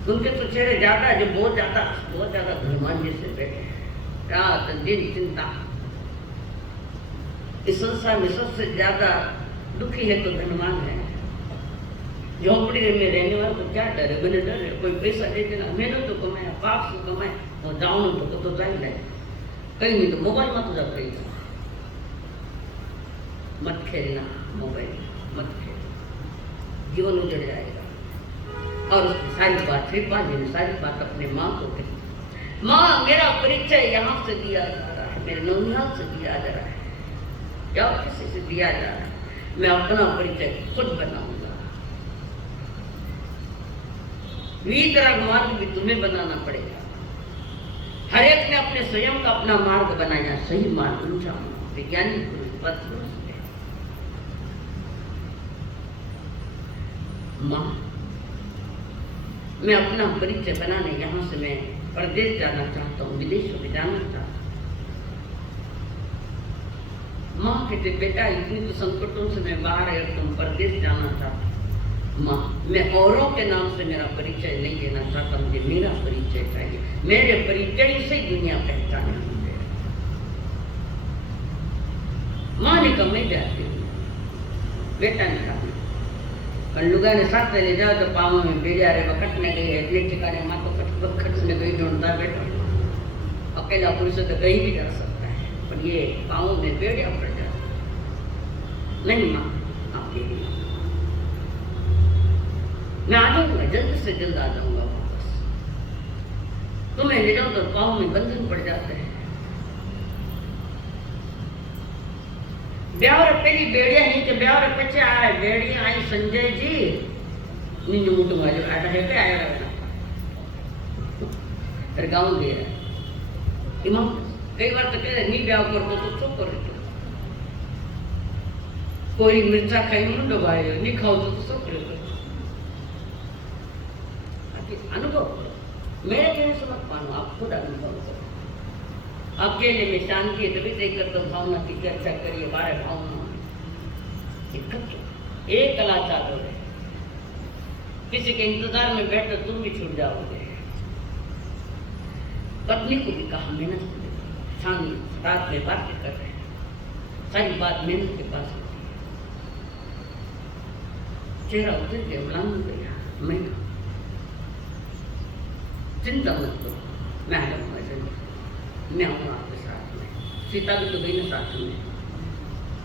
उनके तो चेहरे ज्यादा जो बहुत ज्यादा धनवान जैसे बैठे, रात दिन चिंता। इस संसार में सबसे ज्यादा दुखी है तो धनवान है। झोंपड़ी में रहने वाले को क्या डर है? मैंने डर है कोई पैसा दे देना, मैंने तो कमाया, पाप से कमाया और जाऊँ तो जाए कहीं नहीं तो मोबाइल मत जा कहीं मत खेलना, मोबाइल मत खेल, जीवन उजड़ जाएगा। और उसकी सारी बात श्रीपाल जी ने सारी बात अपने माँ को कही। माँ, मेरा परिचय यहाँ से दिया जा रहा है, मेरे नौनिहाल से दिया जा रहा है या किसी से दिया जा रहा है, मैं अपना परिचय खुद बनाऊंगा। वितराग मार्ग भी तुम्हें बनाना पड़ेगा। हर एक ने अपने स्वयं का अपना मार्ग बनाया, सही मार्ग ऊंचा वैज्ञानिक पुरुष पद पुरुष है। माँ, मैं अपना परिचय बनाने यहाँ से मैं प्रदेश जाना चाहता हूँ, विदेशों में जाना चाहता हूँ। माँ कहते, बेटा इतनी तो संकटों से मैं बाहर है, तुम प्रदेश जाना चाहता हूँ। माँ, मैं औरों के नाम से मेरा परिचय नहीं देना चाहता, मुझे मेरा परिचय चाहिए। मेरे परिचय से ही दुनिया पहचाने मुझे। माँ ने कहा, मैं जाती हूँ। बेटा ने कहा, लुगा ने साथ ले जाओ तो पाँव में बेजा रहे बकटने गई है, इतने ठिकाने माँ तो खटने गई ढूंढता बेटा। अकेला पुरुष तो कहीं भी जा सकता है, पर ये पाँव में बेड़िया पड़ जाता। नहीं माँ, आप ये मैं आ जाऊंगा, जल्द से जल्द आ जाऊंगा वापस। तुम्हें ले जाऊं तो पाँव में बंधन पड़ जाते हैं। ब्यावर पहली बेड़िया नहीं के ब्यावर पीछे आए, बेड़िया आई संजय जी नींद मुठ वाले आटा है क्या आया फिर गाँव गया इमाम कई बार तो कहते नहीं ब्याह कर तो चुप कर दो। कोई मिर्चा खाई मुंडो भाई नहीं खाओ तो चुप कर दो। अनुभव करो, मेरे कहने से मत मानो, आप खुद अनुभव करो। अकेले में शांति है तभी देखकर तो भावना की चर्चा करिए, 12 भावना एक कलाचार हो रहे, किसी के इंतजार में बैठकर तुम भी छूट जाओगे। पत्नी को भी कहा मेहनत करो, शांति रात में बातें कर रहे हैं, सारी बात मेहनत के पास होती है। चेहरा उतर गया, उलांग गया। मैं चिंता मत करो, मैं आ जाऊंगा जल्दी, मैं आऊँगा आपके साथ में। सीता भी तो गई ना साथ में,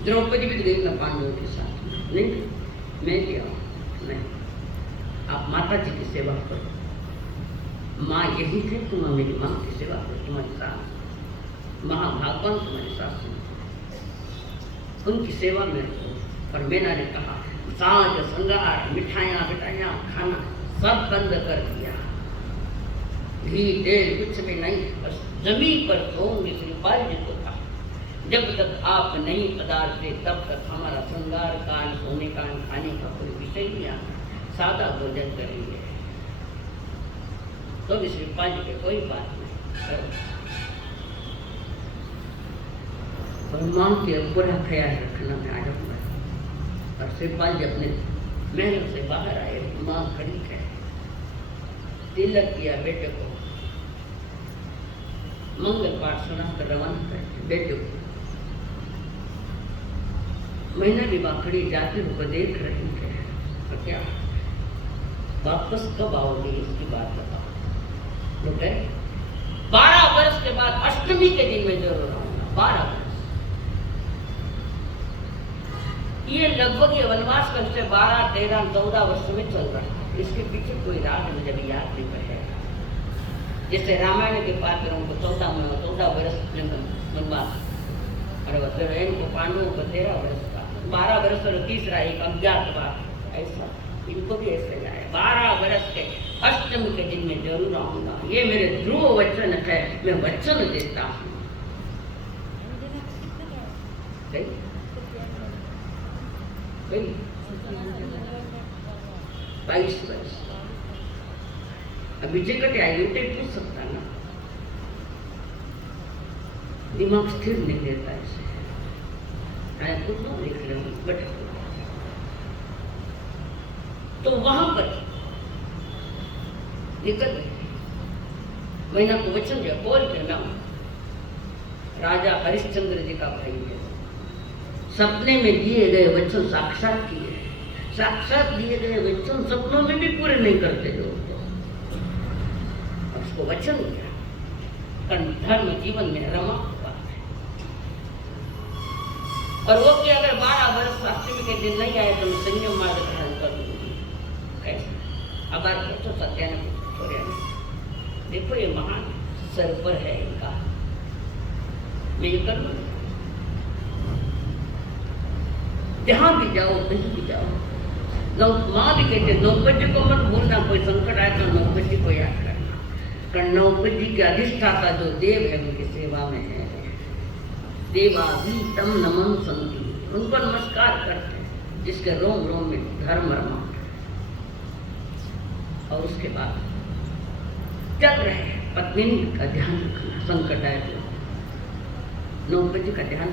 द्रौपदी भी तो गई ना पांडवों के साथ में। नहीं, मैं भी आऊँ। नहीं, आप माता जी की सेवा करो। माँ यही थे, तुम मेरी माँ की सेवा करो। तुम्हारी सास महाभागवान तुम्हारी सास सुनते, उनकी सेवा में रखो। और मैंने ने कहा साज श्रृंगार मिठाइयाँ बिठाइयाँ खाना सब बंद कर दिया, घी तेल कुछ भी नहीं, बस जमीन पर सोऊंगी। श्रीपाल जी को कहा जब तक आप नहीं पधारते तब तक हमारा श्रृंगार कान सोने कान खाने का कोई विषय नहीं आता, सादा भोजन करेंगे। तो भी श्रीपाल जी के कोई बात नहीं, और माँ के पूरा ख्याल रखना मैं आ जाऊँगा। और श्रीपाल जी अपने महल से बाहर आए, माँ खड़ी है, तिलक किया बेटे को, मंगल पाठ सुनाकर रवाना करके बेटे को। महीना भी बाखड़ी जाते हुए देख रहे थे, और क्या वापस कब आओगे इसकी बात बताओ। लोग 12 वर्ष के बाद अष्टमी के दिन में जरूर आऊंगा। 12 वर्ष ये लगभग ये वनवास कब से 12, 13, 14 वर्ष में चल रहा है। इसके पीछे कोई राज मुझे भी याद नहीं पड़ेगा। जैसे रामायण के पात्रों को 14 वर्ष वनवास, और बहन को पांडवों को 13 वर्ष का, 12 वर्ष और तीसरा एक अज्ञातवास, ऐसा इनको भी ऐसे जाए। 12 वर्ष के अष्टमी के दिन में जरूर आऊंगा, ये मेरे ध्रुव वचन है, मैं वचन देता हूँ। 22 वर्ष अभी टिकट आई पूछ सकता ना, दिमाग स्थिर नहीं रहता ऐसे, आया खुद ना देख रहे हूँ बट। तो वहां पर निकल गए, मैना को वचन दिया, बोल के नाम राजा हरिश्चंद्र जी का भाई है, सपने में दिए गए वचन साक्षात किए, साक्षात दिए गए वचन सपनों में भी पूरे नहीं करते लोग, तो उसको वचन दिया, कारण धर्म जीवन में रमा हुआ है। और वो कि अगर 12 वर्ष अष्टमी के दिन नहीं आए तो संयम मार्ग धारण कर दूंगी। कैसे? अब बात पूछो सत्यानंद देखो ये महान सर पर है इनका, मैं ये कर लूंगा, जहां भी जाओ कहीं भी जाओ, माँ भी कहते नौपज्य को मत भूलना, कोई संकट आए तो नौपज्य को याद करना, कारण नौपज्य के अधिष्ठाता जो देव है उनकी सेवा में है। देवा भी तम नमन संति, उनको नमस्कार करते हैं जिसके रोम रोम में धर्म रमा। और उसके बाद चल रहे पत्नी का ध्यान रखना, संकट आए तो नौपज्य का ध्यान।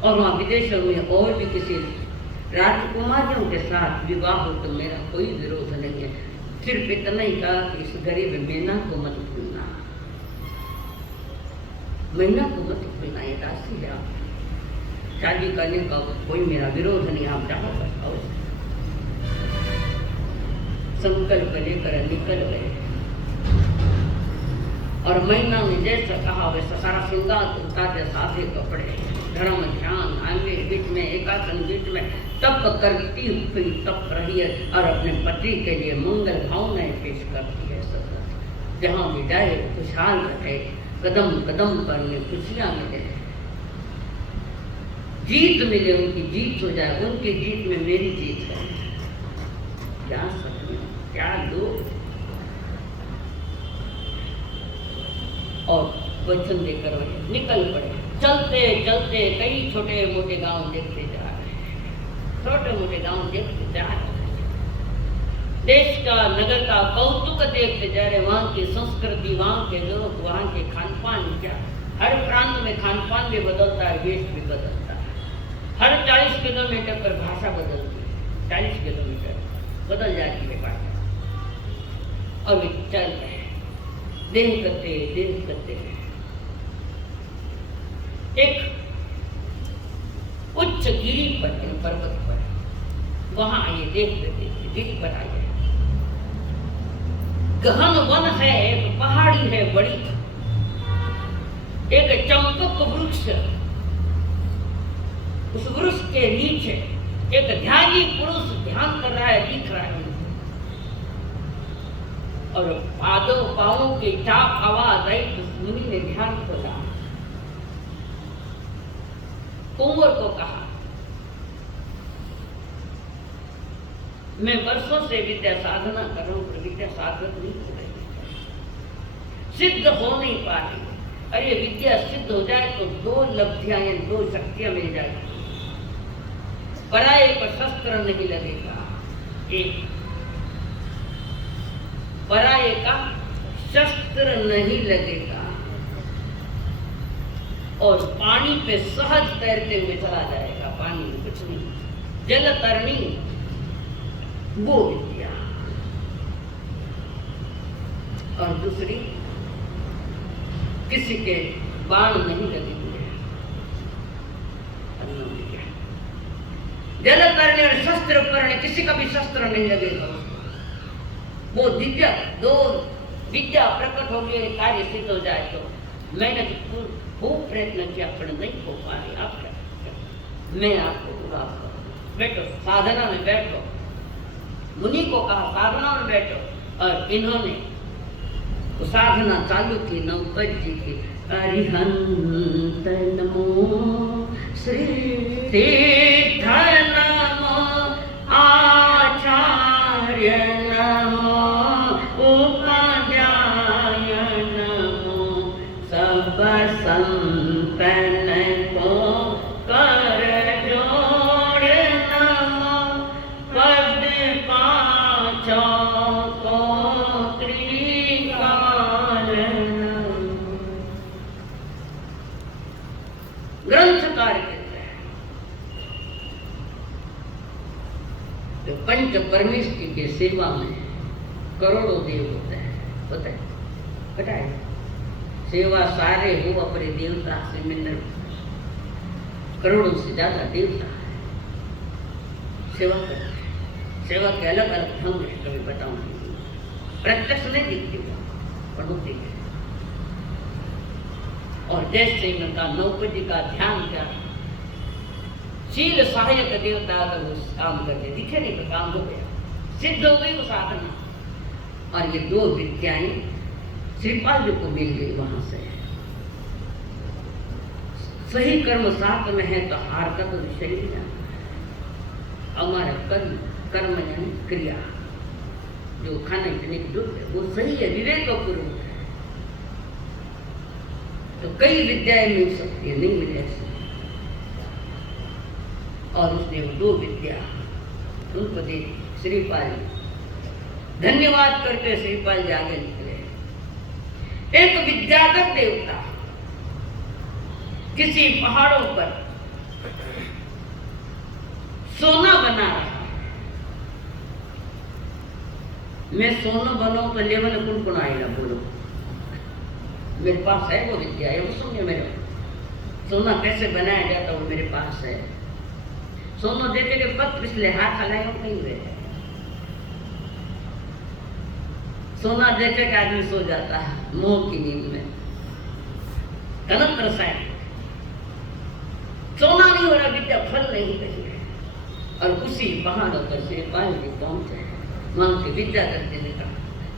और वहाँ विदेशों में और भी किसी राजकुमारियों के साथ विवाह हो तो मेरा कोई विरोध नहीं है, सिर्फ इतना ही कहा कि इस गरीब मैना को मत भूलना, मैना को मत भूलना, ये दासी है, शादी करने का कोई मेरा विरोध नहीं, आप चाहो बताओ। संकल्प लेकर निकल गए और मैना ने जैसा कहा वैसा सारा श्रृंगार उतारे, सादे कपड़े, धर्म ध्यान आंगे बीच में, एकासन बीच में तप करती हुई तप रही है और अपने पति के लिए मंगल भावनाएं पेश करती है। सब जहाँ भी जाए खुशहाल रहे, कदम कदम पर में खुशियाँ मिले, जीत मिले, उनकी जीत हो जाए, उनकी जीत में मेरी जीत है। क्या सपने, क्या लोग। और वचन देकर निकल पड़े, चलते चलते कई छोटे मोटे गांव देखते जा रहे हैं, छोटे मोटे गांव देखते जा रहे हैं, देश का नगर का कौतुक देखते जा रहे, वहाँ की संस्कृति, वहाँ के लोग, वहाँ के खान पान, क्या हर प्रांत में खान पान भी बदलता है, वेश भी बदलता है, हर 40 किलोमीटर पर भाषा बदलती है, 40 किलोमीटर बदल जाती है भाषा। और वे चल रहे हैं, देख करते हैं, एक उच्च गिरी पर, पर्वत पर, वहां आइए देखते गिरी पर आइए, गहन वन है, पहाड़ी है बड़ी, एक चंपक वृक्ष, उस वृक्ष के नीचे एक ध्यानी पुरुष ध्यान कर रहा है, दिख रहा है, और पावों की चाप आवाज आई तो मुनि ने ध्यान खोला, कुंवर को कहा, मैं वर्षों से विद्या साधना कर रहा हूं पर विद्या साधक नहीं हो रही, सिद्ध हो नहीं पा रही। अरे विद्या सिद्ध हो जाए तो 2 लब्धियां, 2 शक्तियां मिल जाएगी, पराये पर शस्त्र नहीं लगेगा, एक पराये का शस्त्र नहीं लगेगा, और पानी पे सहज तैरते हुए चला जाएगा, पानी में कुछ नहीं, जल तरणी वो विद्या। और दूसरी, किसी के बाण नहीं लगेंगे, जल तरणी और शस्त्र परण, किसी का भी शस्त्र नहीं लगेगा, वो दिव्या 2 विद्या प्रकट हो गई, कार्य सिद्ध हो जाए तो। मैंने खूब प्रयत्न किया पर नहीं हो पा रही, आप क्या, मैं आपको पूरा करूं, बैठो साधना में बैठो, मुनि को कहा साधना में बैठो, और इन्होंने तो साधना चालू की नौपत जी की। अरिहंत नमो श्री तीर्थ नमो आचार्य नमो उपाध्याय नमो सब संतन को कर जोड़ नमो पद पाँचों को त्रिकाल नमो। ग्रंथकार कहते हैं जो पंच परमेष्टि के सेवा में करोड़ों देव होते हैं, बताए सेवा सारे हो अपने देवता से मिलने, करोड़ों से ज्यादा देवता है सेवा करते हैं। सेवा के अलग अलग ढंग कभी बताऊंगी, प्रत्यक्ष नहीं दिखती वो पर होती है। और जैसे इनका नौपति का ध्यान क्या, शील सहायक देवता अगर वो काम करते दिखे नहीं तो काम हो गया, सिद्ध हो गई वो साधना। और ये दो विद्याएं श्रीपाल जी को मिल गई वहां से। सही कर्म साथ में है तो हार का तो विषय नहीं जाना। हमारा कर्म यानी क्रिया जो खाने पीने की जो है वो सही है, विवेकपूर्ण है तो कई विद्याएं मिल सकती है, नहीं मिले ऐसे। और उसने वो दो विद्या उनको दे श्रीपाल जी। धन्यवाद करके श्रीपाल जी आगे निकले। एक विद्याधर देवता किसी पहाड़ों पर सोना बना रहा है। मैं सोना बनाऊं तो लेवल कौन आएगा बोलो? मेरे पास है वो विद्या है, वो सुनिए मेरे सोना कैसे बनाया जाता वो मेरे पास है। सोना देखे के पत्र इसलिए हाथ हलाएगा नहीं हुए। सोना देखे के आदमी सो जाता है मोह की नींद में। गलत रसायन, सोना नहीं हो रहा, विद्या फल नहीं रही है। और उसी पहाड़ों पर श्रीपाल जी पहुंचे। वहां की विद्या करते ने कहा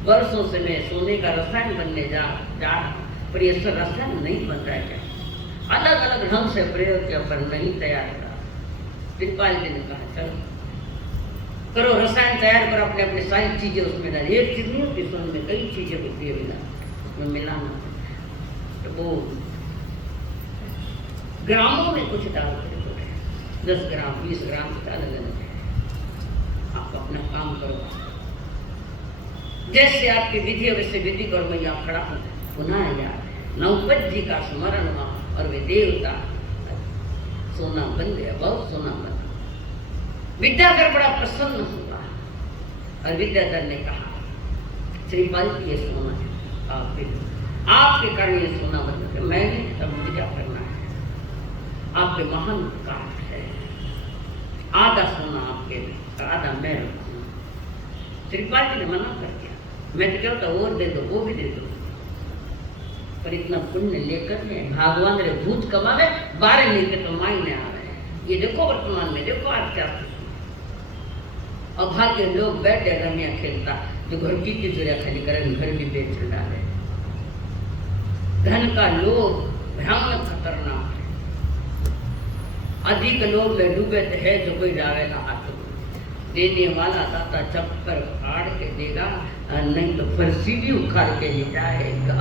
वर्षों से मैं सोने का रसायन बनने जा रहा हूं, पर ये सब रसायन नहीं बन रहा है। अलग अलग ढंग से प्रयोग किया पर नहीं तैयार करा। श्रीपाल जी ने कहा चलो करो, रसायन तैयार करो, अपने अपने सारी चीजें उसमें डाल। एक चीज नहीं होती सोने में, कई चीजें होती है मिला उसमें मिलाना। तो वो ग्रामों में कुछ डाल कर 10 ग्राम 20 ग्राम डाल देना। आप अपना काम करो, जैसे आपकी विधि है वैसे विधि करो। मैं यहाँ खड़ा हूँ, पुनः याद नौपत जी का स्मरण हुआ और वे देवता सोना बन गया, बहुत सोना बन। विद्याधर बड़ा प्रसन्न हुआ और विद्याधर ने कहा श्रीपाल जी ये सोना है आपके कारण ये सोना बन गया, मैं नहीं, तब मुझे क्या करना है? आपके महान उपकार है, आधा सोना आपके आधा मैं रखूंगा। श्रीपाल जी ने मना कर दिया, मैं तो क्या होता और दे दो, वो भी दे दो, पर इतना पुण्य लेकर भगवान रे भूत कमावे, बारे लेके तो मायने आ रहे हैं। ये देखो वर्तमान में देखो आज क्या अभाग्य लोग बैठे रमिया खेलता, जो घर की चुरिया खाली करें, घर भी बेच डाले। धन का लोभ भयानक खतरनाक है। अधिक लोभ में डूबे है तो कोई जावे ना हाथ, देने वाला दाता चप्पर फाड़ के देगा, नहीं तो फरसी भी उखाड़ के ले जाएगा।